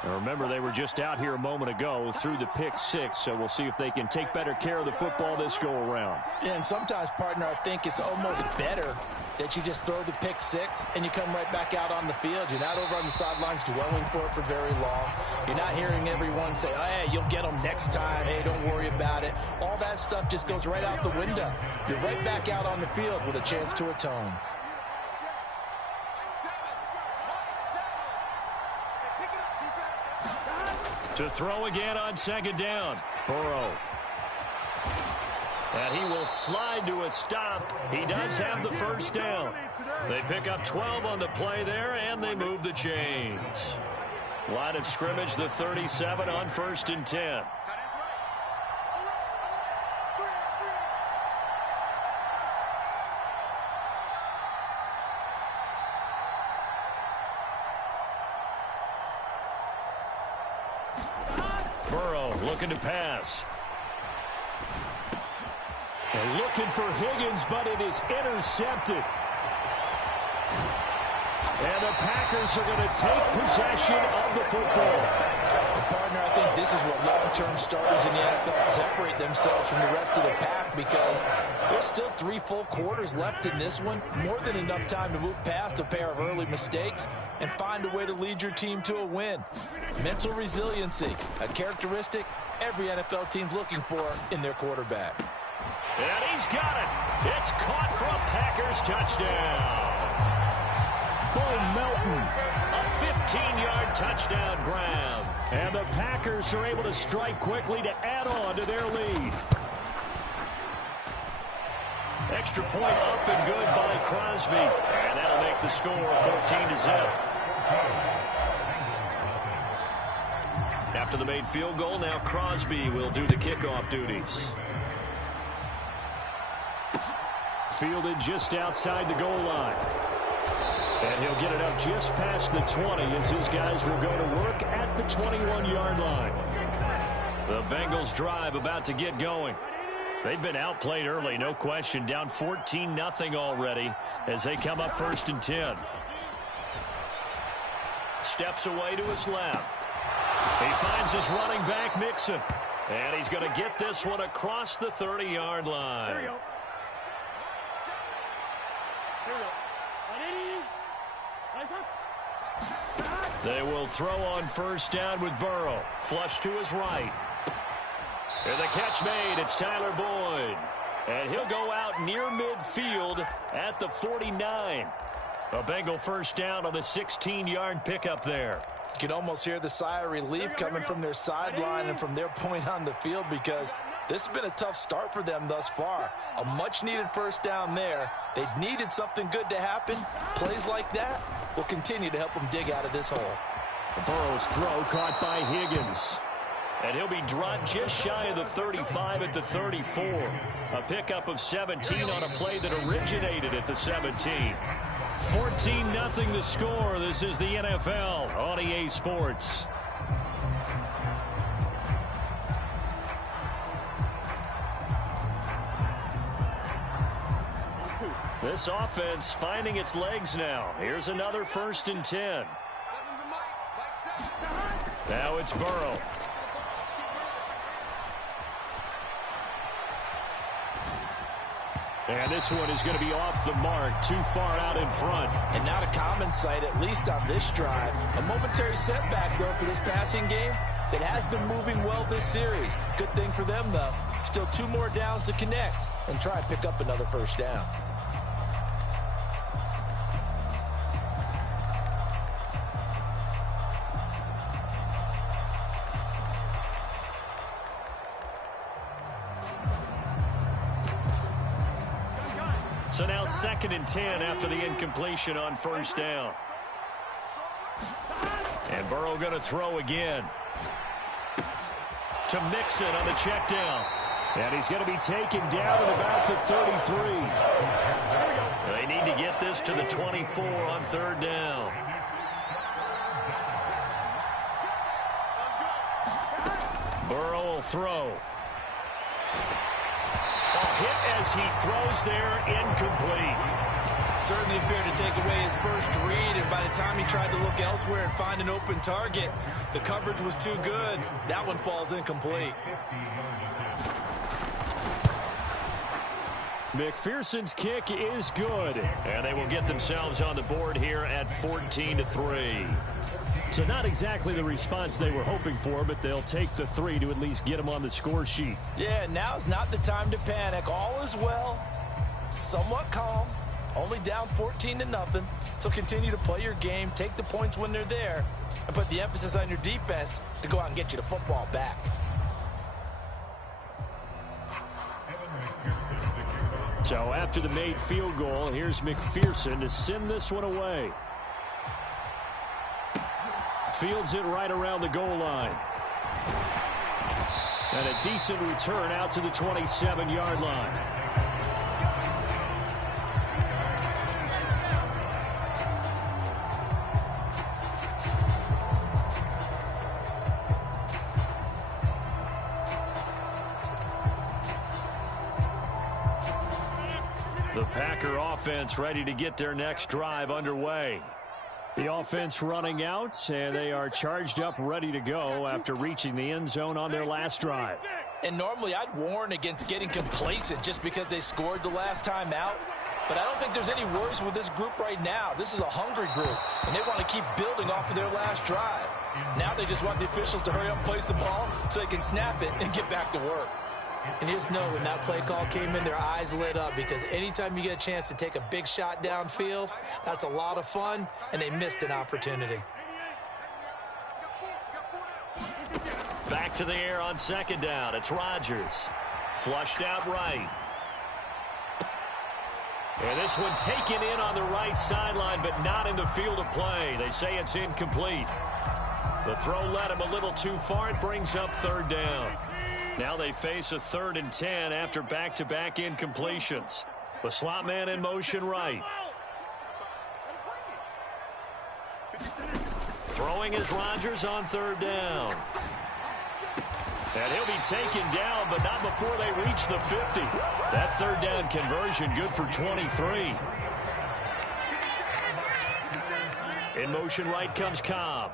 And remember, they were just out here a moment ago through the pick six, so we'll see if they can take better care of the football this go-around. Yeah, and sometimes, partner, I think it's almost better that you just throw the pick six and you come right back out on the field. You're not over on the sidelines dwelling for it for very long. You're not hearing everyone say, oh, hey, you'll get them next time. Hey, don't worry about it. All that stuff just goes right out the window. You're right back out on the field with a chance to atone. To throw again on second down. Burrow. And he will slide to a stop. He does have the first down. They pick up 12 on the play there, and they move the chains. Line of scrimmage, the 37 on 1st and 10. Burrow looking to pass. They're looking for Higgins, but it is intercepted. And the Packers are going to take possession of the football. Partner, I think this is what long-term starters in the NFL separate themselves from the rest of the pack, because there's still 3 full quarters left in this one. More than enough time to move past a pair of early mistakes and find a way to lead your team to a win. Mental resiliency, a characteristic every NFL team's looking for in their quarterback. And he's got it. It's caught for a Packers touchdown. Bo Melton, a 15-yard touchdown grab. And the Packers are able to strike quickly to add on to their lead. Extra point up and good by Crosby. And that'll make the score 14-0. After the made field goal, now Crosby will do the kickoff duties. Fielded just outside the goal line. And he'll get it up just past the 20 as his guys will go to work at the 21-yard line. The Bengals drive about to get going. They've been outplayed early, no question. Down 14-0 already as they come up 1st and 10. Steps away to his left. He finds his running back, Mixon. And he's going to get this one across the 30-yard line. There you go. Here we go. 180. Nice up. They will throw on 1st down with Burrow. Flush to his right. And the catch made. It's Tyler Boyd. And he'll go out near midfield at the 49. A Bengal 1st down on the 16-yard pickup there. You can almost hear the sigh of relief coming from their sideline and from their point on the field, because this has been a tough start for them thus far. A much-needed 1st down there. They needed something good to happen. Plays like that will continue to help them dig out of this hole. Burrow's throw caught by Higgins. And he'll be dropped just shy of the 35 at the 34. A pickup of 17 on a play that originated at the 17. 14-0 the score. This is the NFL on EA Sports. This offense finding its legs now. Here's another 1st and 10. Now it's Burrow. And this one is going to be off the mark, too far out in front. And not a common sight, at least on this drive. A momentary setback, though, for this passing game that has been moving well this series. Good thing for them, though. Still 2 more downs to connect and try and pick up another 1st down. So now 2nd and 10 after the incompletion on 1st down. And Burrow going to throw again. To Mixon on the check down. And he's going to be taken down at about the 33. They need to get this to the 24 on third down. Burrow will throw. A hit as he throws there, incomplete. Certainly appeared to take away his first read, and by the time he tried to look elsewhere and find an open target, the coverage was too good. That one falls incomplete. McPherson's kick is good. And they will get themselves on the board here at 14-3. So not exactly the response they were hoping for, but they'll take the 3 to at least get them on the score sheet. Yeah, now's not the time to panic. All is well, somewhat calm, only down 14-0. So continue to play your game, take the points when they're there, and put the emphasis on your defense to go out and get you the football back. So after the made field goal, here's McPherson to send this one away. Fields it right around the goal line. And a decent return out to the 27-yard line. The Packer offense ready to get their next drive underway. The offense running out, and they are charged up, ready to go after reaching the end zone on their last drive. And normally I'd warn against getting complacent just because they scored the last time out. But I don't think there's any worries with this group right now. This is a hungry group, and they want to keep building off of their last drive. Now they just want the officials to hurry up and place the ball so they can snap it and get back to work. And just know when that play call came in, their eyes lit up, because anytime you get a chance to take a big shot downfield, that's a lot of fun, and they missed an opportunity. Back to the air on second down. It's Rodgers. Flushed out right. And this one taken in on the right sideline, but not in the field of play. They say it's incomplete. The throw led him a little too far. It brings up third down. Now they face a 3rd and 10 after back-to-back incompletions. The slot man in motion right. Throwing is Rodgers on third down. And he'll be taken down, but not before they reach the 50. That third down conversion good for 23. In motion right comes Cobb.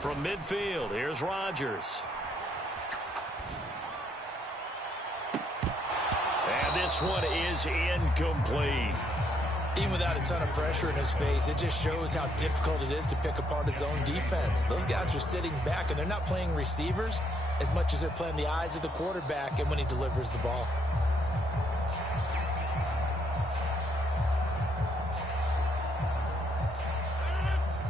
From midfield, here's Rodgers. And this one is incomplete. Even without a ton of pressure in his face, it just shows how difficult it is to pick apart his own defense. Those guys are sitting back, and they're not playing receivers as much as they're playing the eyes of the quarterback and when he delivers the ball.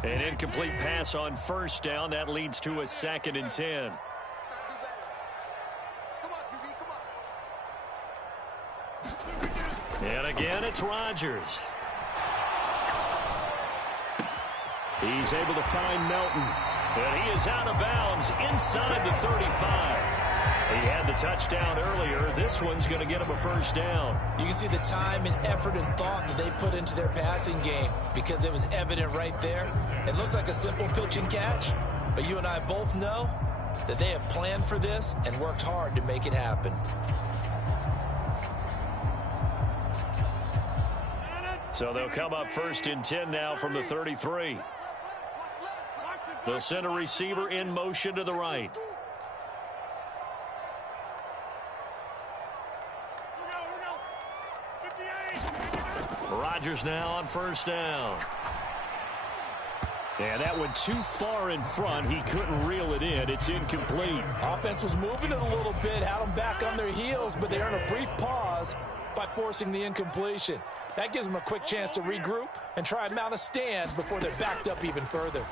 An incomplete pass on first down. That leads to a 2nd and 10. And again, it's Rodgers. He's able to find Melton. And he is out of bounds inside the 35. He had the touchdown earlier. This one's going to get him a first down. You can see the time and effort and thought that they put into their passing game because it was evident right there. It looks like a simple pitch and catch, but you and I both know that they have planned for this and worked hard to make it happen. So they'll come up 1st and 10 now from the 33. They'll send a receiver in motion to the right. Rodgers now on first down. And that went too far in front. He couldn't reel it in. It's incomplete. Offense was moving it a little bit, had them back on their heels, but they earned a brief pause by forcing the incompletion. That gives them a quick chance to regroup and try and mount a stand before they're backed up even further.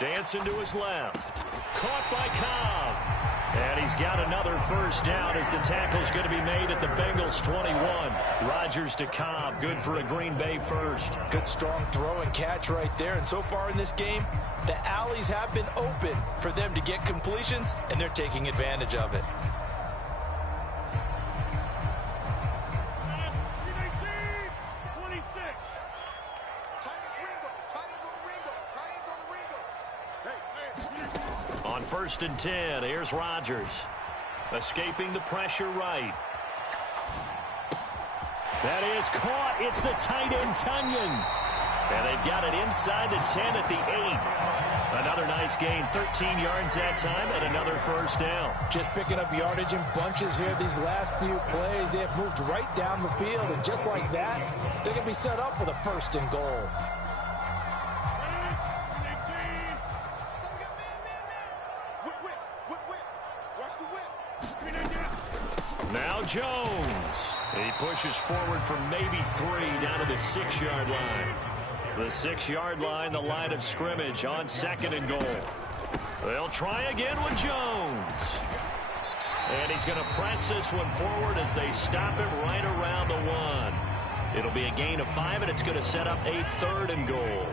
Dancing to his left. Caught by Cobb. And he's got another first down as the tackle's going to be made at the Bengals 21. Rodgers to Cobb, good for a Green Bay first. Good strong throw and catch right there. And so far in this game, the alleys have been open for them to get completions, and they're taking advantage of it. On 1st and 10, here's Rodgers. Escaping the pressure right. That is caught. It's the tight end, Tunyon. And they've got it inside the 10 at the 8. Another nice gain, 13 yards that time, and another first down. Just picking up yardage in bunches here these last few plays. They have moved right down the field, and just like that, they can be set up with a 1st and goal. Now Jones. He pushes forward for maybe 3 down to the 6-yard line. The 6-yard line, the line of scrimmage on 2nd and goal. They'll try again with Jones. And he's going to press this one forward as they stop him right around the 1. It'll be a gain of 5, and it's going to set up a 3rd and goal.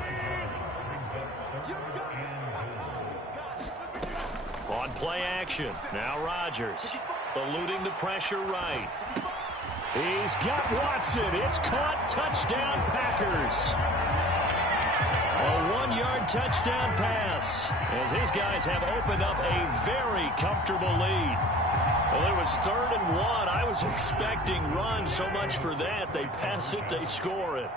On play action, now Rodgers. Eluding the pressure right. He's got Watson. It's caught. Touchdown, Packers. A 1-yard touchdown pass as these guys have opened up a very comfortable lead. Well, it was 3rd and 1. I was expecting runs, so much for that. They pass it, they score it.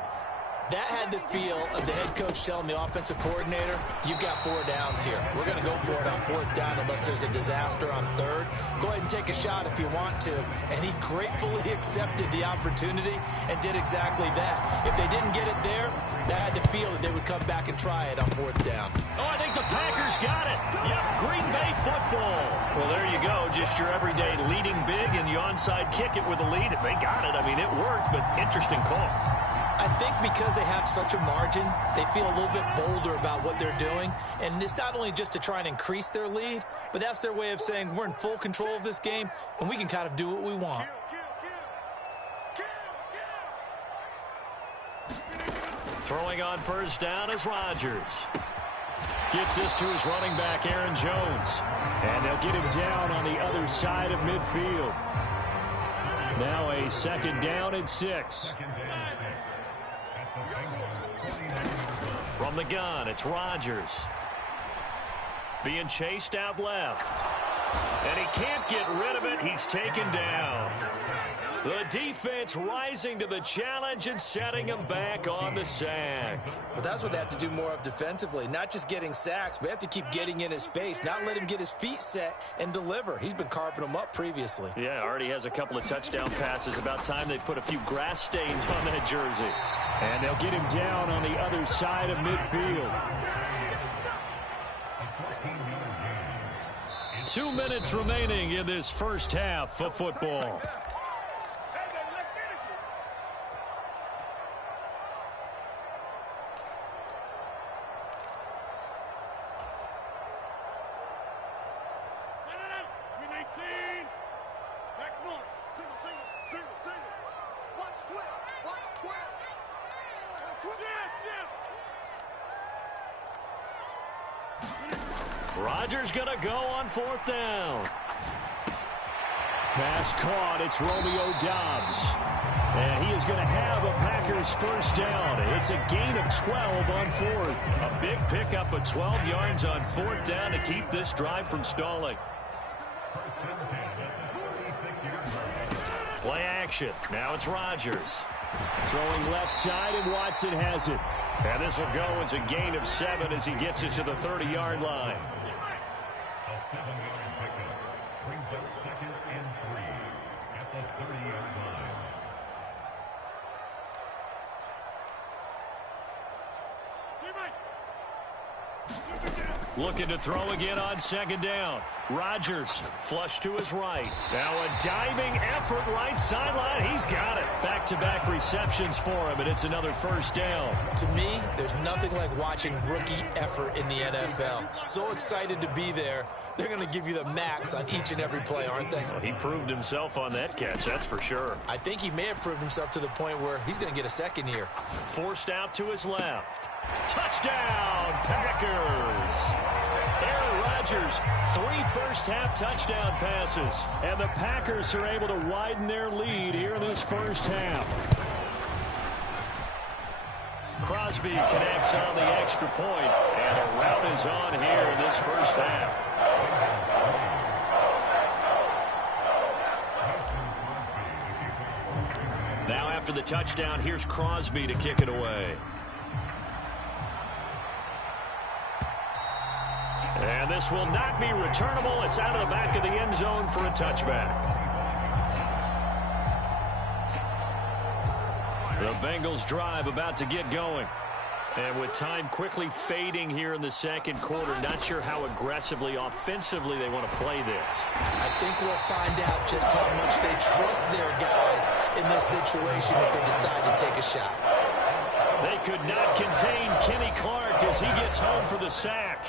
That had the feel of the head coach telling the offensive coordinator, you've got 4 downs here. We're going to go for it on 4th down unless there's a disaster on 3rd. Go ahead and take a shot if you want to. And he gratefully accepted the opportunity and did exactly that. If they didn't get it there, that had the feel that they would come back and try it on 4th down. Oh, I think the Packers got it. Yep, Green Bay football. Well, there you go. Just your everyday leading big, and you onside kick it with a lead. They got it. I mean, it worked, but interesting call. I think because they have such a margin, they feel a little bit bolder about what they're doing. And it's not only just to try and increase their lead, but that's their way of saying we're in full control of this game, and we can kind of do what we want. Throwing on 1st down is Rodgers. Gets this to his running back, Aaron Jones. And they'll get him down on the other side of midfield. Now a 2nd down and 6. From the gun, it's Rodgers. Being chased out left. And he can't get rid of it. He's taken down. The defense rising to the challenge and setting him back on the sack. Well, that's what they have to do more of defensively. Not just getting sacks, but they have to keep getting in his face. Not let him get his feet set and deliver. He's been carving them up previously. Yeah, already has a couple of touchdown passes. About time they put a few grass stains on that jersey. And they'll get him down on the other side of midfield. 2 minutes remaining in this first half of football. Rodgers going to go on 4th down. Pass caught. It's Romeo Doubs. And he is going to have a Packers 1st down. It's a gain of 12 on 4th. A big pickup of 12 yards on 4th down to keep this drive from stalling. Play action. Now it's Rodgers. Throwing left side, and Watson has it. And this will go as a gain of 7 as he gets it to the 30-yard line. A 7-yard pickup brings up 2nd and 3 at the 30-yard line. Looking to throw again on 2nd down. Rodgers flush to his right. Now a diving effort right sideline. He's got it. Back-to-back receptions for him, and it's another 1st down. To me, there's nothing like watching rookie effort in the NFL. So excited to be there. they're going to give you the max on each and every play, aren't they? Well, he proved himself on that catch, that's for sure. I think he may have proved himself to the point where he's going to get a second here. Forced out to his left. Touchdown, Packers! Aaron Rodgers, 3 first-half touchdown passes. And the Packers are able to widen their lead here in this first half. Crosby connects on the extra point, and a rout is on here in this first half. Now after the touchdown, here's Crosby to kick it away. And this will not be returnable. It's out of the back of the end zone for a touchback. The Bengals drive about to get going. And with time quickly fading here in the second quarter, not sure how aggressively, offensively they want to play this. I think we'll find out just how much they trust their guys in this situation if they decide to take a shot. They could not contain Kenny Clark as he gets home for the sack.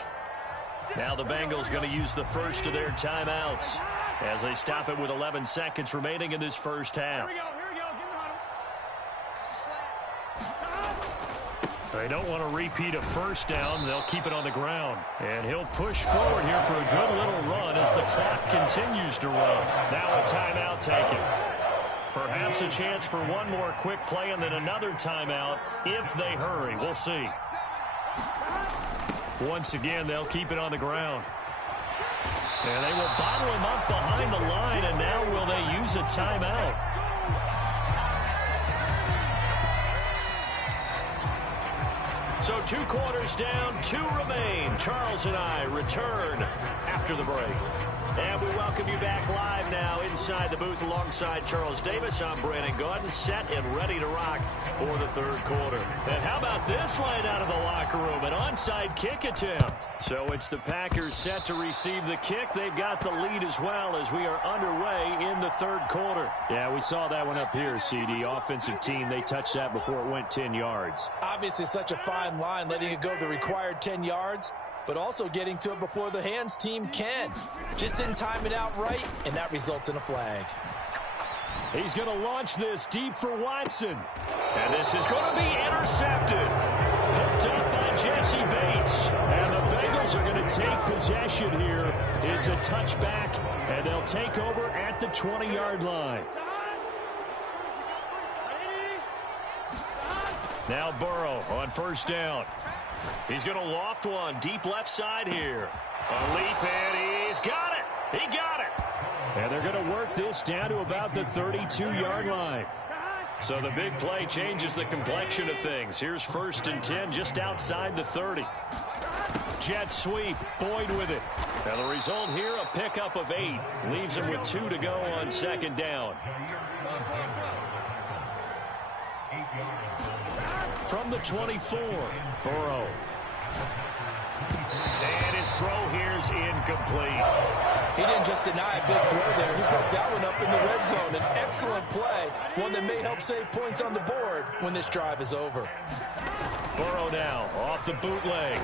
Now the Bengals going to use the first of their timeouts as they stop it with 11 seconds remaining in this first half. They don't want to repeat a first down. They'll keep it on the ground. And he'll push forward here for a good little run as the clock continues to run. Now a timeout taken. Perhaps a chance for one more quick play and then another timeout if they hurry. We'll see. Once again, they'll keep it on the ground. And they will bottle him up behind the line, and now will they use a timeout? So 2 quarters down, 2 remain. Charles and I return after the break. And we welcome you back live now inside the booth alongside Charles Davis. I'm Brandon Gaudin, set and ready to rock for the third quarter. And how about this line out of the locker room? An onside kick attempt. So it's the Packers set to receive the kick. They've got the lead as well as we are underway in the third quarter. Yeah, we saw that one up here, CD. Offensive team, they touched that before it went 10 yards. Obviously such a fine line, letting it go the required 10 yards. But also getting to it before the hands team can. Just didn't time it out right, and that results in a flag. He's going to launch this deep for Watson. And this is going to be intercepted. Picked up by Jesse Bates. And the Bengals are going to take possession here. It's a touchback, and they'll take over at the 20-yard line. Now Burrow on first down. He's going to loft one deep left side here. A leap, and he's got it. He got it. And they're going to work this down to about the 32-yard line. So the big play changes the complexion of things. Here's 1st and 10 just outside the 30. Jet sweep. Boyd with it. And the result here, a pickup of 8. Leaves him with 2 to go on second down. From the 24, Burrow. And his throw here's incomplete. He didn't just deny a big throw there. He put that one up in the red zone. An excellent play, one that may help save points on the board when this drive is over. Burrow now off the bootleg.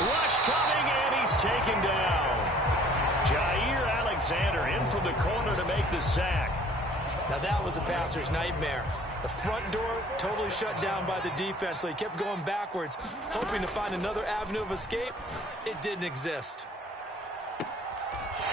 Rush coming, and he's taken down. Jair Alexander in from the corner to make the sack. Now that was a passer's nightmare. The front door totally shut down by the defense, so he kept going backwards, hoping to find another avenue of escape. It didn't exist.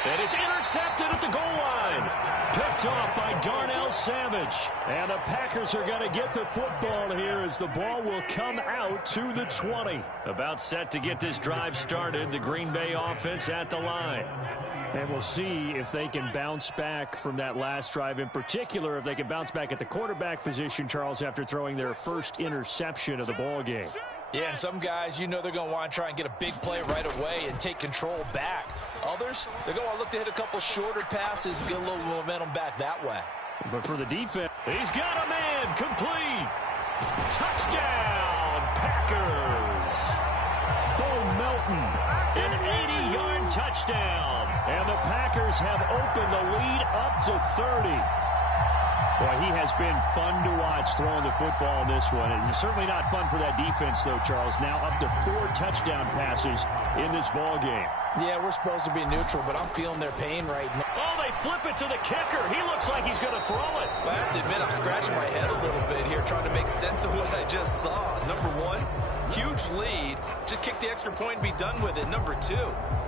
And it's intercepted at the goal line. Picked off by Darnell Savage. And the Packers are going to get the football here as the ball will come out to the 20. About set to get this drive started. The Green Bay offense at the line. And we'll see if they can bounce back from that last drive. In particular, if they can bounce back at the quarterback position, Charles, after throwing their first interception of the ball game. Yeah, and some guys, you know they're going to want to try and get a big play right away and take control back. Others, they're going to want to look to hit a couple shorter passes, get a little momentum back that way. But for the defense, he's got a man, complete. Touchdown, Packers. Bo Melton, an 80-yard touchdown. And the Packers have opened the lead up to 30. Boy, he has been fun to watch throwing the football in this one. It's certainly not fun for that defense, though, Charles. Now up to 4 touchdown passes in this ball game. Yeah, we're supposed to be neutral, but I'm feeling their pain right now. Oh, they flip it to the kicker. He looks like he's going to throw it. Well, I have to admit, I'm scratching my head a little bit here trying to make sense of what I just saw. Number one, huge lead. Just kick the extra point and be done with it. Number two,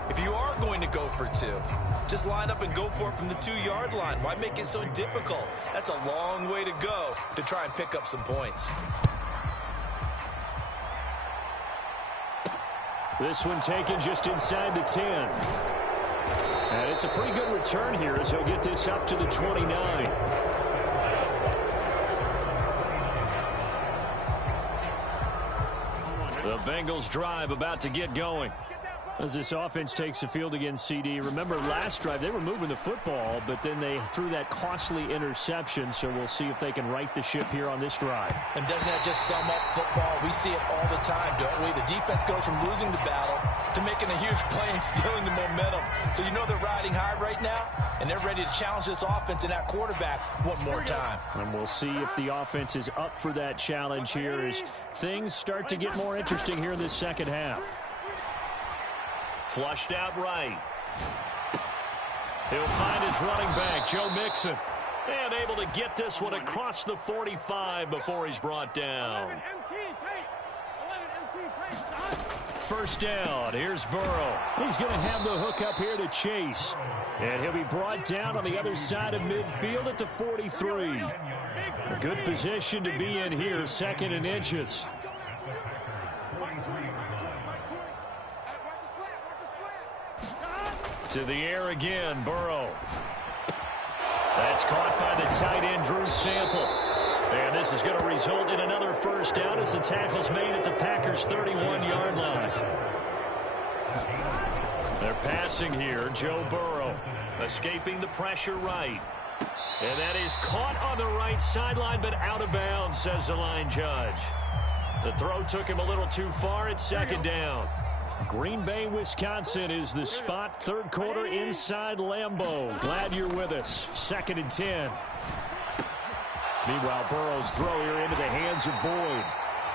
if you are going to go for 2, just line up and go for it from the 2-yard line. Why make it so difficult? That's a long way to go to try and pick up some points. This one taken just inside the 10. And it's a pretty good return here as he'll get this up to the 29. The Bengals drive about to get going. As this offense takes the field against CD, remember last drive they were moving the football, but then they threw that costly interception, so we'll see if they can right the ship here on this drive. And doesn't that just sum up football? We see it all the time, don't we? The defense goes from losing the battle to making a huge play and stealing the momentum. So you know they're riding high right now, and they're ready to challenge this offense and that quarterback one more time. And we'll see if the offense is up for that challenge here as things start to get more interesting here in this second half. Flushed out right. He'll find his running back, Joe Mixon. And able to get this one across the 45 before he's brought down. First down. Here's Burrow. He's going to have the hook up here to Chase. And he'll be brought down on the other side of midfield at the 43. A good position to be in here, 2nd and inches. To the air again, Burrow. That's caught by the tight end, Drew Sample. And this is going to result in another first down as the tackle's made at the Packers' 31-yard line. They're passing here, Joe Burrow. Escaping the pressure right. And that is caught on the right sideline, but out of bounds, says the line judge. The throw took him a little too far. It's 2nd down. Green Bay, Wisconsin is the spot. 3rd quarter inside Lambeau. Glad you're with us. 2nd and 10. Meanwhile, Burrow's throw here into the hands of Boyd.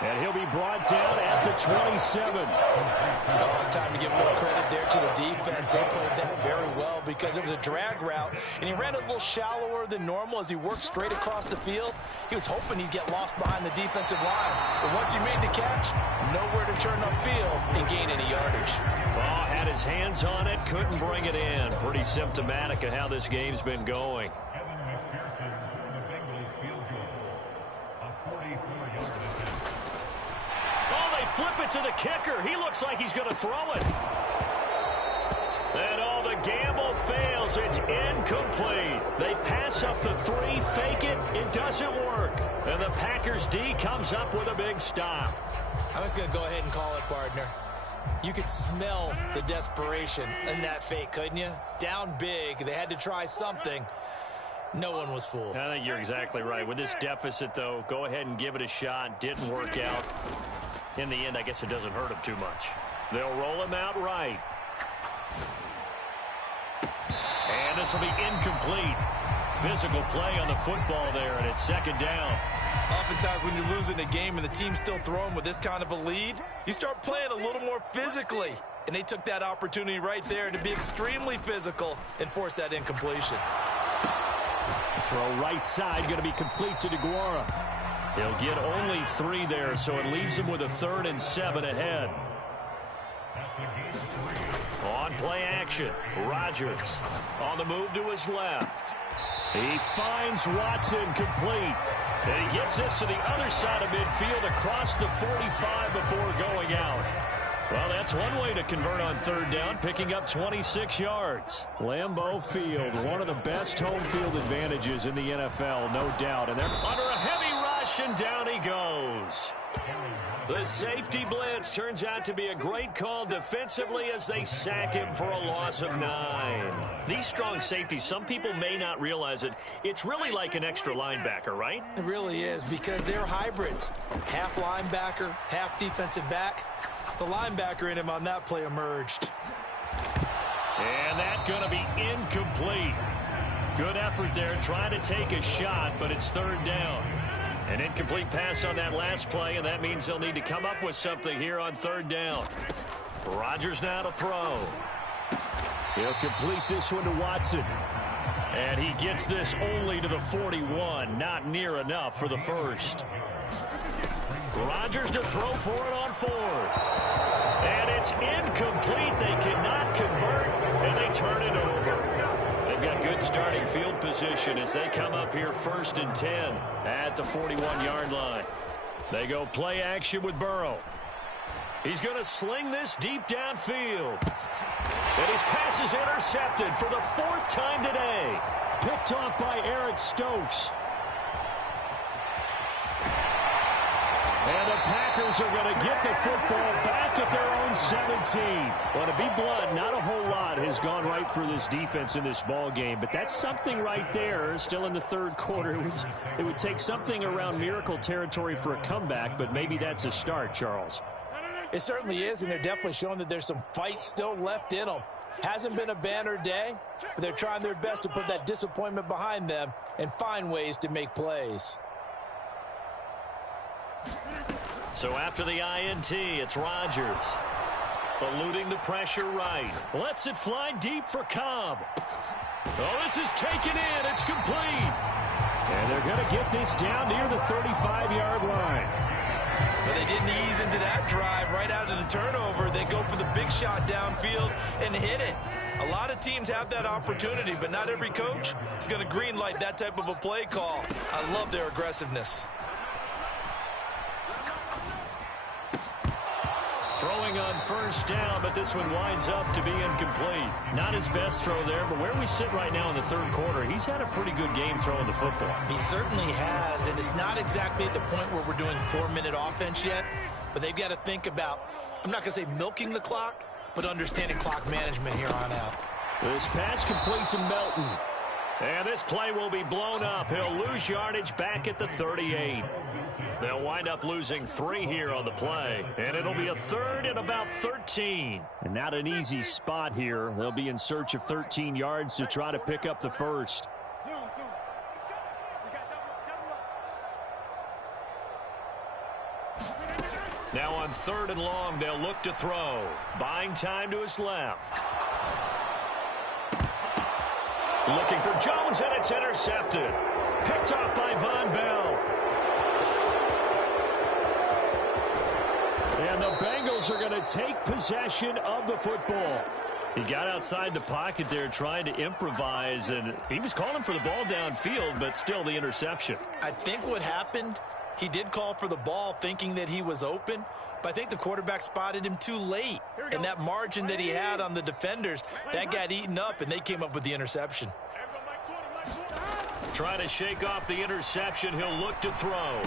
And he'll be brought down at the 27. Oh, it's time to give more credit there to the defense. They played that very well because it was a drag route, and he ran a little shallower than normal as he worked straight across the field. He was hoping he'd get lost behind the defensive line. But once he made the catch, nowhere to turn upfield and gain any yardage. Ball had his hands on it, couldn't bring it in. Pretty symptomatic of how this game's been going. Flip it to the kicker. He looks like he's going to throw it. And all the gamble fails. It's incomplete. They pass up the 3, fake it. It doesn't work. And the Packers D comes up with a big stop. I'm just going to go ahead and call it, partner. You could smell the desperation in that fake, couldn't you? Down big. They had to try something. No one was fooled. I think you're exactly right. With this deficit, though, go ahead and give it a shot. Didn't work out. In the end, I guess it doesn't hurt him too much. They'll roll him out right. And this will be incomplete. Physical play on the football there, and it's 2nd down. Oftentimes when you're losing a game and the team's still throwing with this kind of a lead, you start playing a little more physically. And they took that opportunity right there to be extremely physical and force that incompletion. Throw right side, going to be complete to DeGuara. He'll get only 3 there, so it leaves him with a 3rd and 7 ahead. On play action, Rodgers on the move to his left. He finds Watson complete. And he gets this to the other side of midfield across the 45 before going out. Well, that's one way to convert on 3rd down, picking up 26 yards. Lambeau Field, one of the best home field advantages in the NFL, no doubt. And they're under a heavy rush, and down he goes. The safety blitz turns out to be a great call defensively as they sack him for a loss of 9. These strong safeties, some people may not realize it. It's really like an extra linebacker, right? It really is because they're hybrids. Half linebacker, half defensive back. The linebacker in him on that play emerged. And that's going to be incomplete. Good effort there, trying to take a shot, but it's third down. An incomplete pass on that last play, and that means they'll need to come up with something here on third down. Rodgers now to throw. He'll complete this one to Watson. And he gets this only to the 41, not near enough for the first. Rodgers to throw for it on fourth. And it's incomplete. They cannot convert, and they turn it over. They've got good starting field position as they come up here 1st and 10 at the 41-yard line. They go play action with Burrow. He's going to sling this deep downfield. And his pass is intercepted for the 4th time today. Picked off by Eric Stokes. And the Packers are going to get the football back at their own 17. Well, to be blunt, not a whole lot has gone right for this defense in this ball game, but that's something right there. Still in the third quarter. It would take something around miracle territory for a comeback, but maybe that's a start, Charles. It certainly is, and they're definitely showing that there's some fight still left in them. Hasn't been a banner day, but they're trying their best to put that disappointment behind them and find ways to make plays. So after the INT, it's Rodgers. Eluding the pressure right. Lets it fly deep for Cobb. Oh, this is taken in. It's complete. And they're going to get this down near the 35-yard line. But they didn't ease into that drive right out of the turnover. They go for the big shot downfield and hit it. A lot of teams have that opportunity, but not every coach is going to green light that type of a play call. I love their aggressiveness. Throwing on first down, but this one winds up to be incomplete. Not his best throw there, but where we sit right now in the third quarter, he's had a pretty good game throwing the football. He certainly has, and it's not exactly at the point where we're doing 4-minute offense yet, but they've got to think about, I'm not going to say milking the clock, but understanding clock management here on out. This pass complete to Melton. And this play will be blown up. He'll lose yardage back at the 38. They'll wind up losing 3 here on the play. And it'll be a 3rd and about 13. And not an easy spot here. They'll be in search of 13 yards to try to pick up the first. Now on 3rd and long, they'll look to throw. Buying time to his left. Looking for Jones, and it's intercepted. Picked off by Von Bell. And the Bengals are going to take possession of the football. He got outside the pocket there trying to improvise, and he was calling for the ball downfield, but still the interception. I think what happened, he did call for the ball thinking that he was open, but I think the quarterback spotted him too late. And that margin that he had on the defenders, that got eaten up, and they came up with the interception. Trying to shake off the interception, he'll look to throw.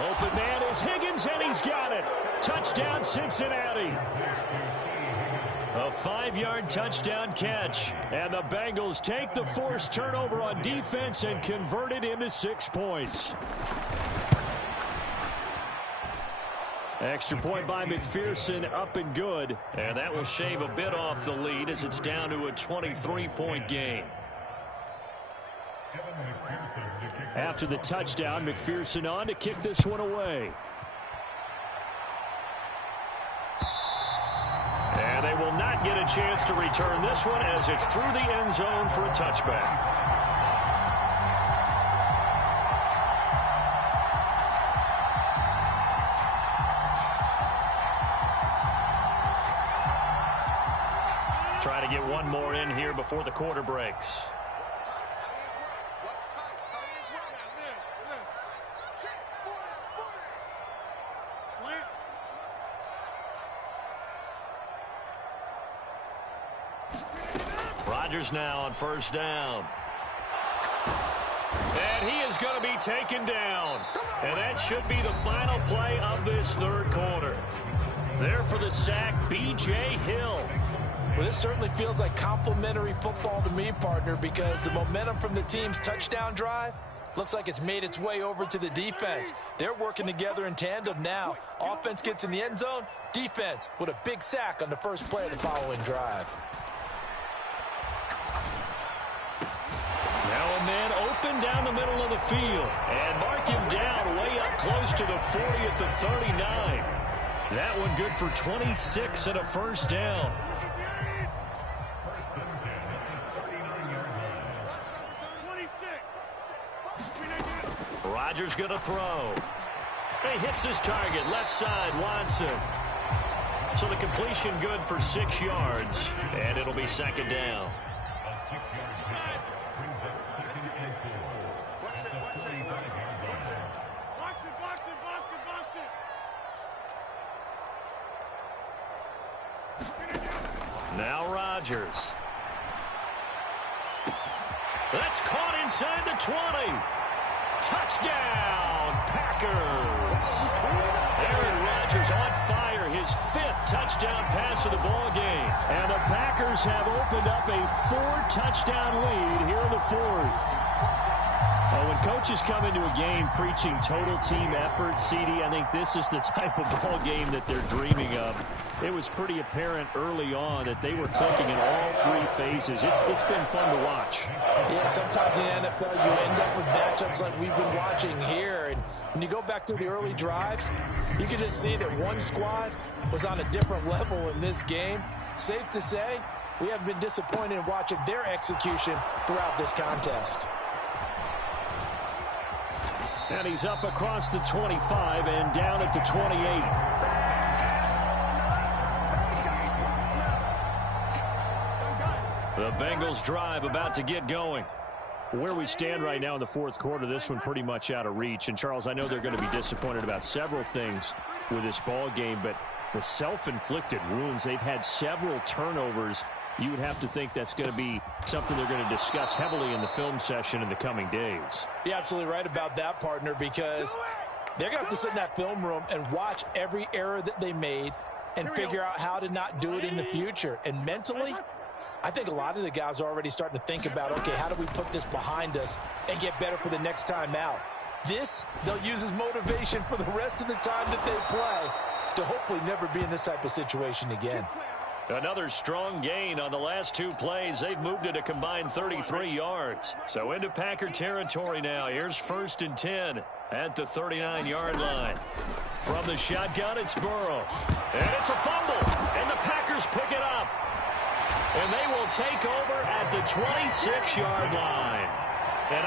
Open man is Higgins, and he's got it. Touchdown, Cincinnati. A 5-yard touchdown catch. And the Bengals take the forced turnover on defense and convert it into 6 points. Extra point by McPherson, up and good. And that will shave a bit off the lead as it's down to a 23-point game. After the touchdown, McPherson on to kick this one away. And they will not get a chance to return this one as it's through the end zone for a touchback. Try to get one more in here before the quarter breaks. Rodgers now on first down. And he is going to be taken down. And that should be the final play of this third quarter. There for the sack, B.J. Hill. Well, this certainly feels like complimentary football to me, partner, because the momentum from the team's touchdown drive looks like it's made its way over to the defense. They're working together in tandem now. Offense gets in the end zone. Defense with a big sack on the first play of the following drive. run down the middle of the field. And mark him down way up close to the 40 at the 39. That one good for 26 and a first down. Rodgers going to throw. He hits his target, left side, Watson. So the completion good for 6 yards, and it'll be second down. A 6-yard pickup brings up 2nd and 4 at the 45-yard line. Now Rodgers. That's caught inside the 20. Touchdown, Packers. Aaron Rodgers on fire, his 5th touchdown pass of the ball game. And the Packers have opened up a 4-touchdown lead here in the 4th. When coaches come into a game preaching total team effort, CD, I think this is the type of ball game that they're dreaming of. It was pretty apparent early on that they were clicking in all 3 phases. It's been fun to watch. Yeah, sometimes in the NFL you end up with matchups like we've been watching here. And when you go back through the early drives, you can just see that one squad was on a different level in this game. Safe to say, we have been disappointed in watching their execution throughout this contest. And he's up across the 25 and down at the 28. The Bengals drive about to get going. Where we stand right now in the 4th quarter, this one pretty much out of reach. And, Charles, I know they're going to be disappointed about several things with this ball game, but the self-inflicted wounds, they've had several turnovers. You would have to think that's going to be something they're going to discuss heavily in the film session in the coming days. You're absolutely right about that, partner, because they're going to have to sit in that film room and watch every error that they made and figure out how to not do it in the future. And mentally, I think a lot of the guys are already starting to think about, okay, how do we put this behind us and get better for the next time out? This, they'll use as motivation for the rest of the time that they play to hopefully never be in this type of situation again. Another strong gain on the last 2 plays. They've moved it a combined 33 yards. So into Packer territory now. Here's 1st and 10 at the 39-yard line. From the shotgun, it's Burrow. And it's a fumble. And the Packers pick it up. And they will take over at the 26-yard line. And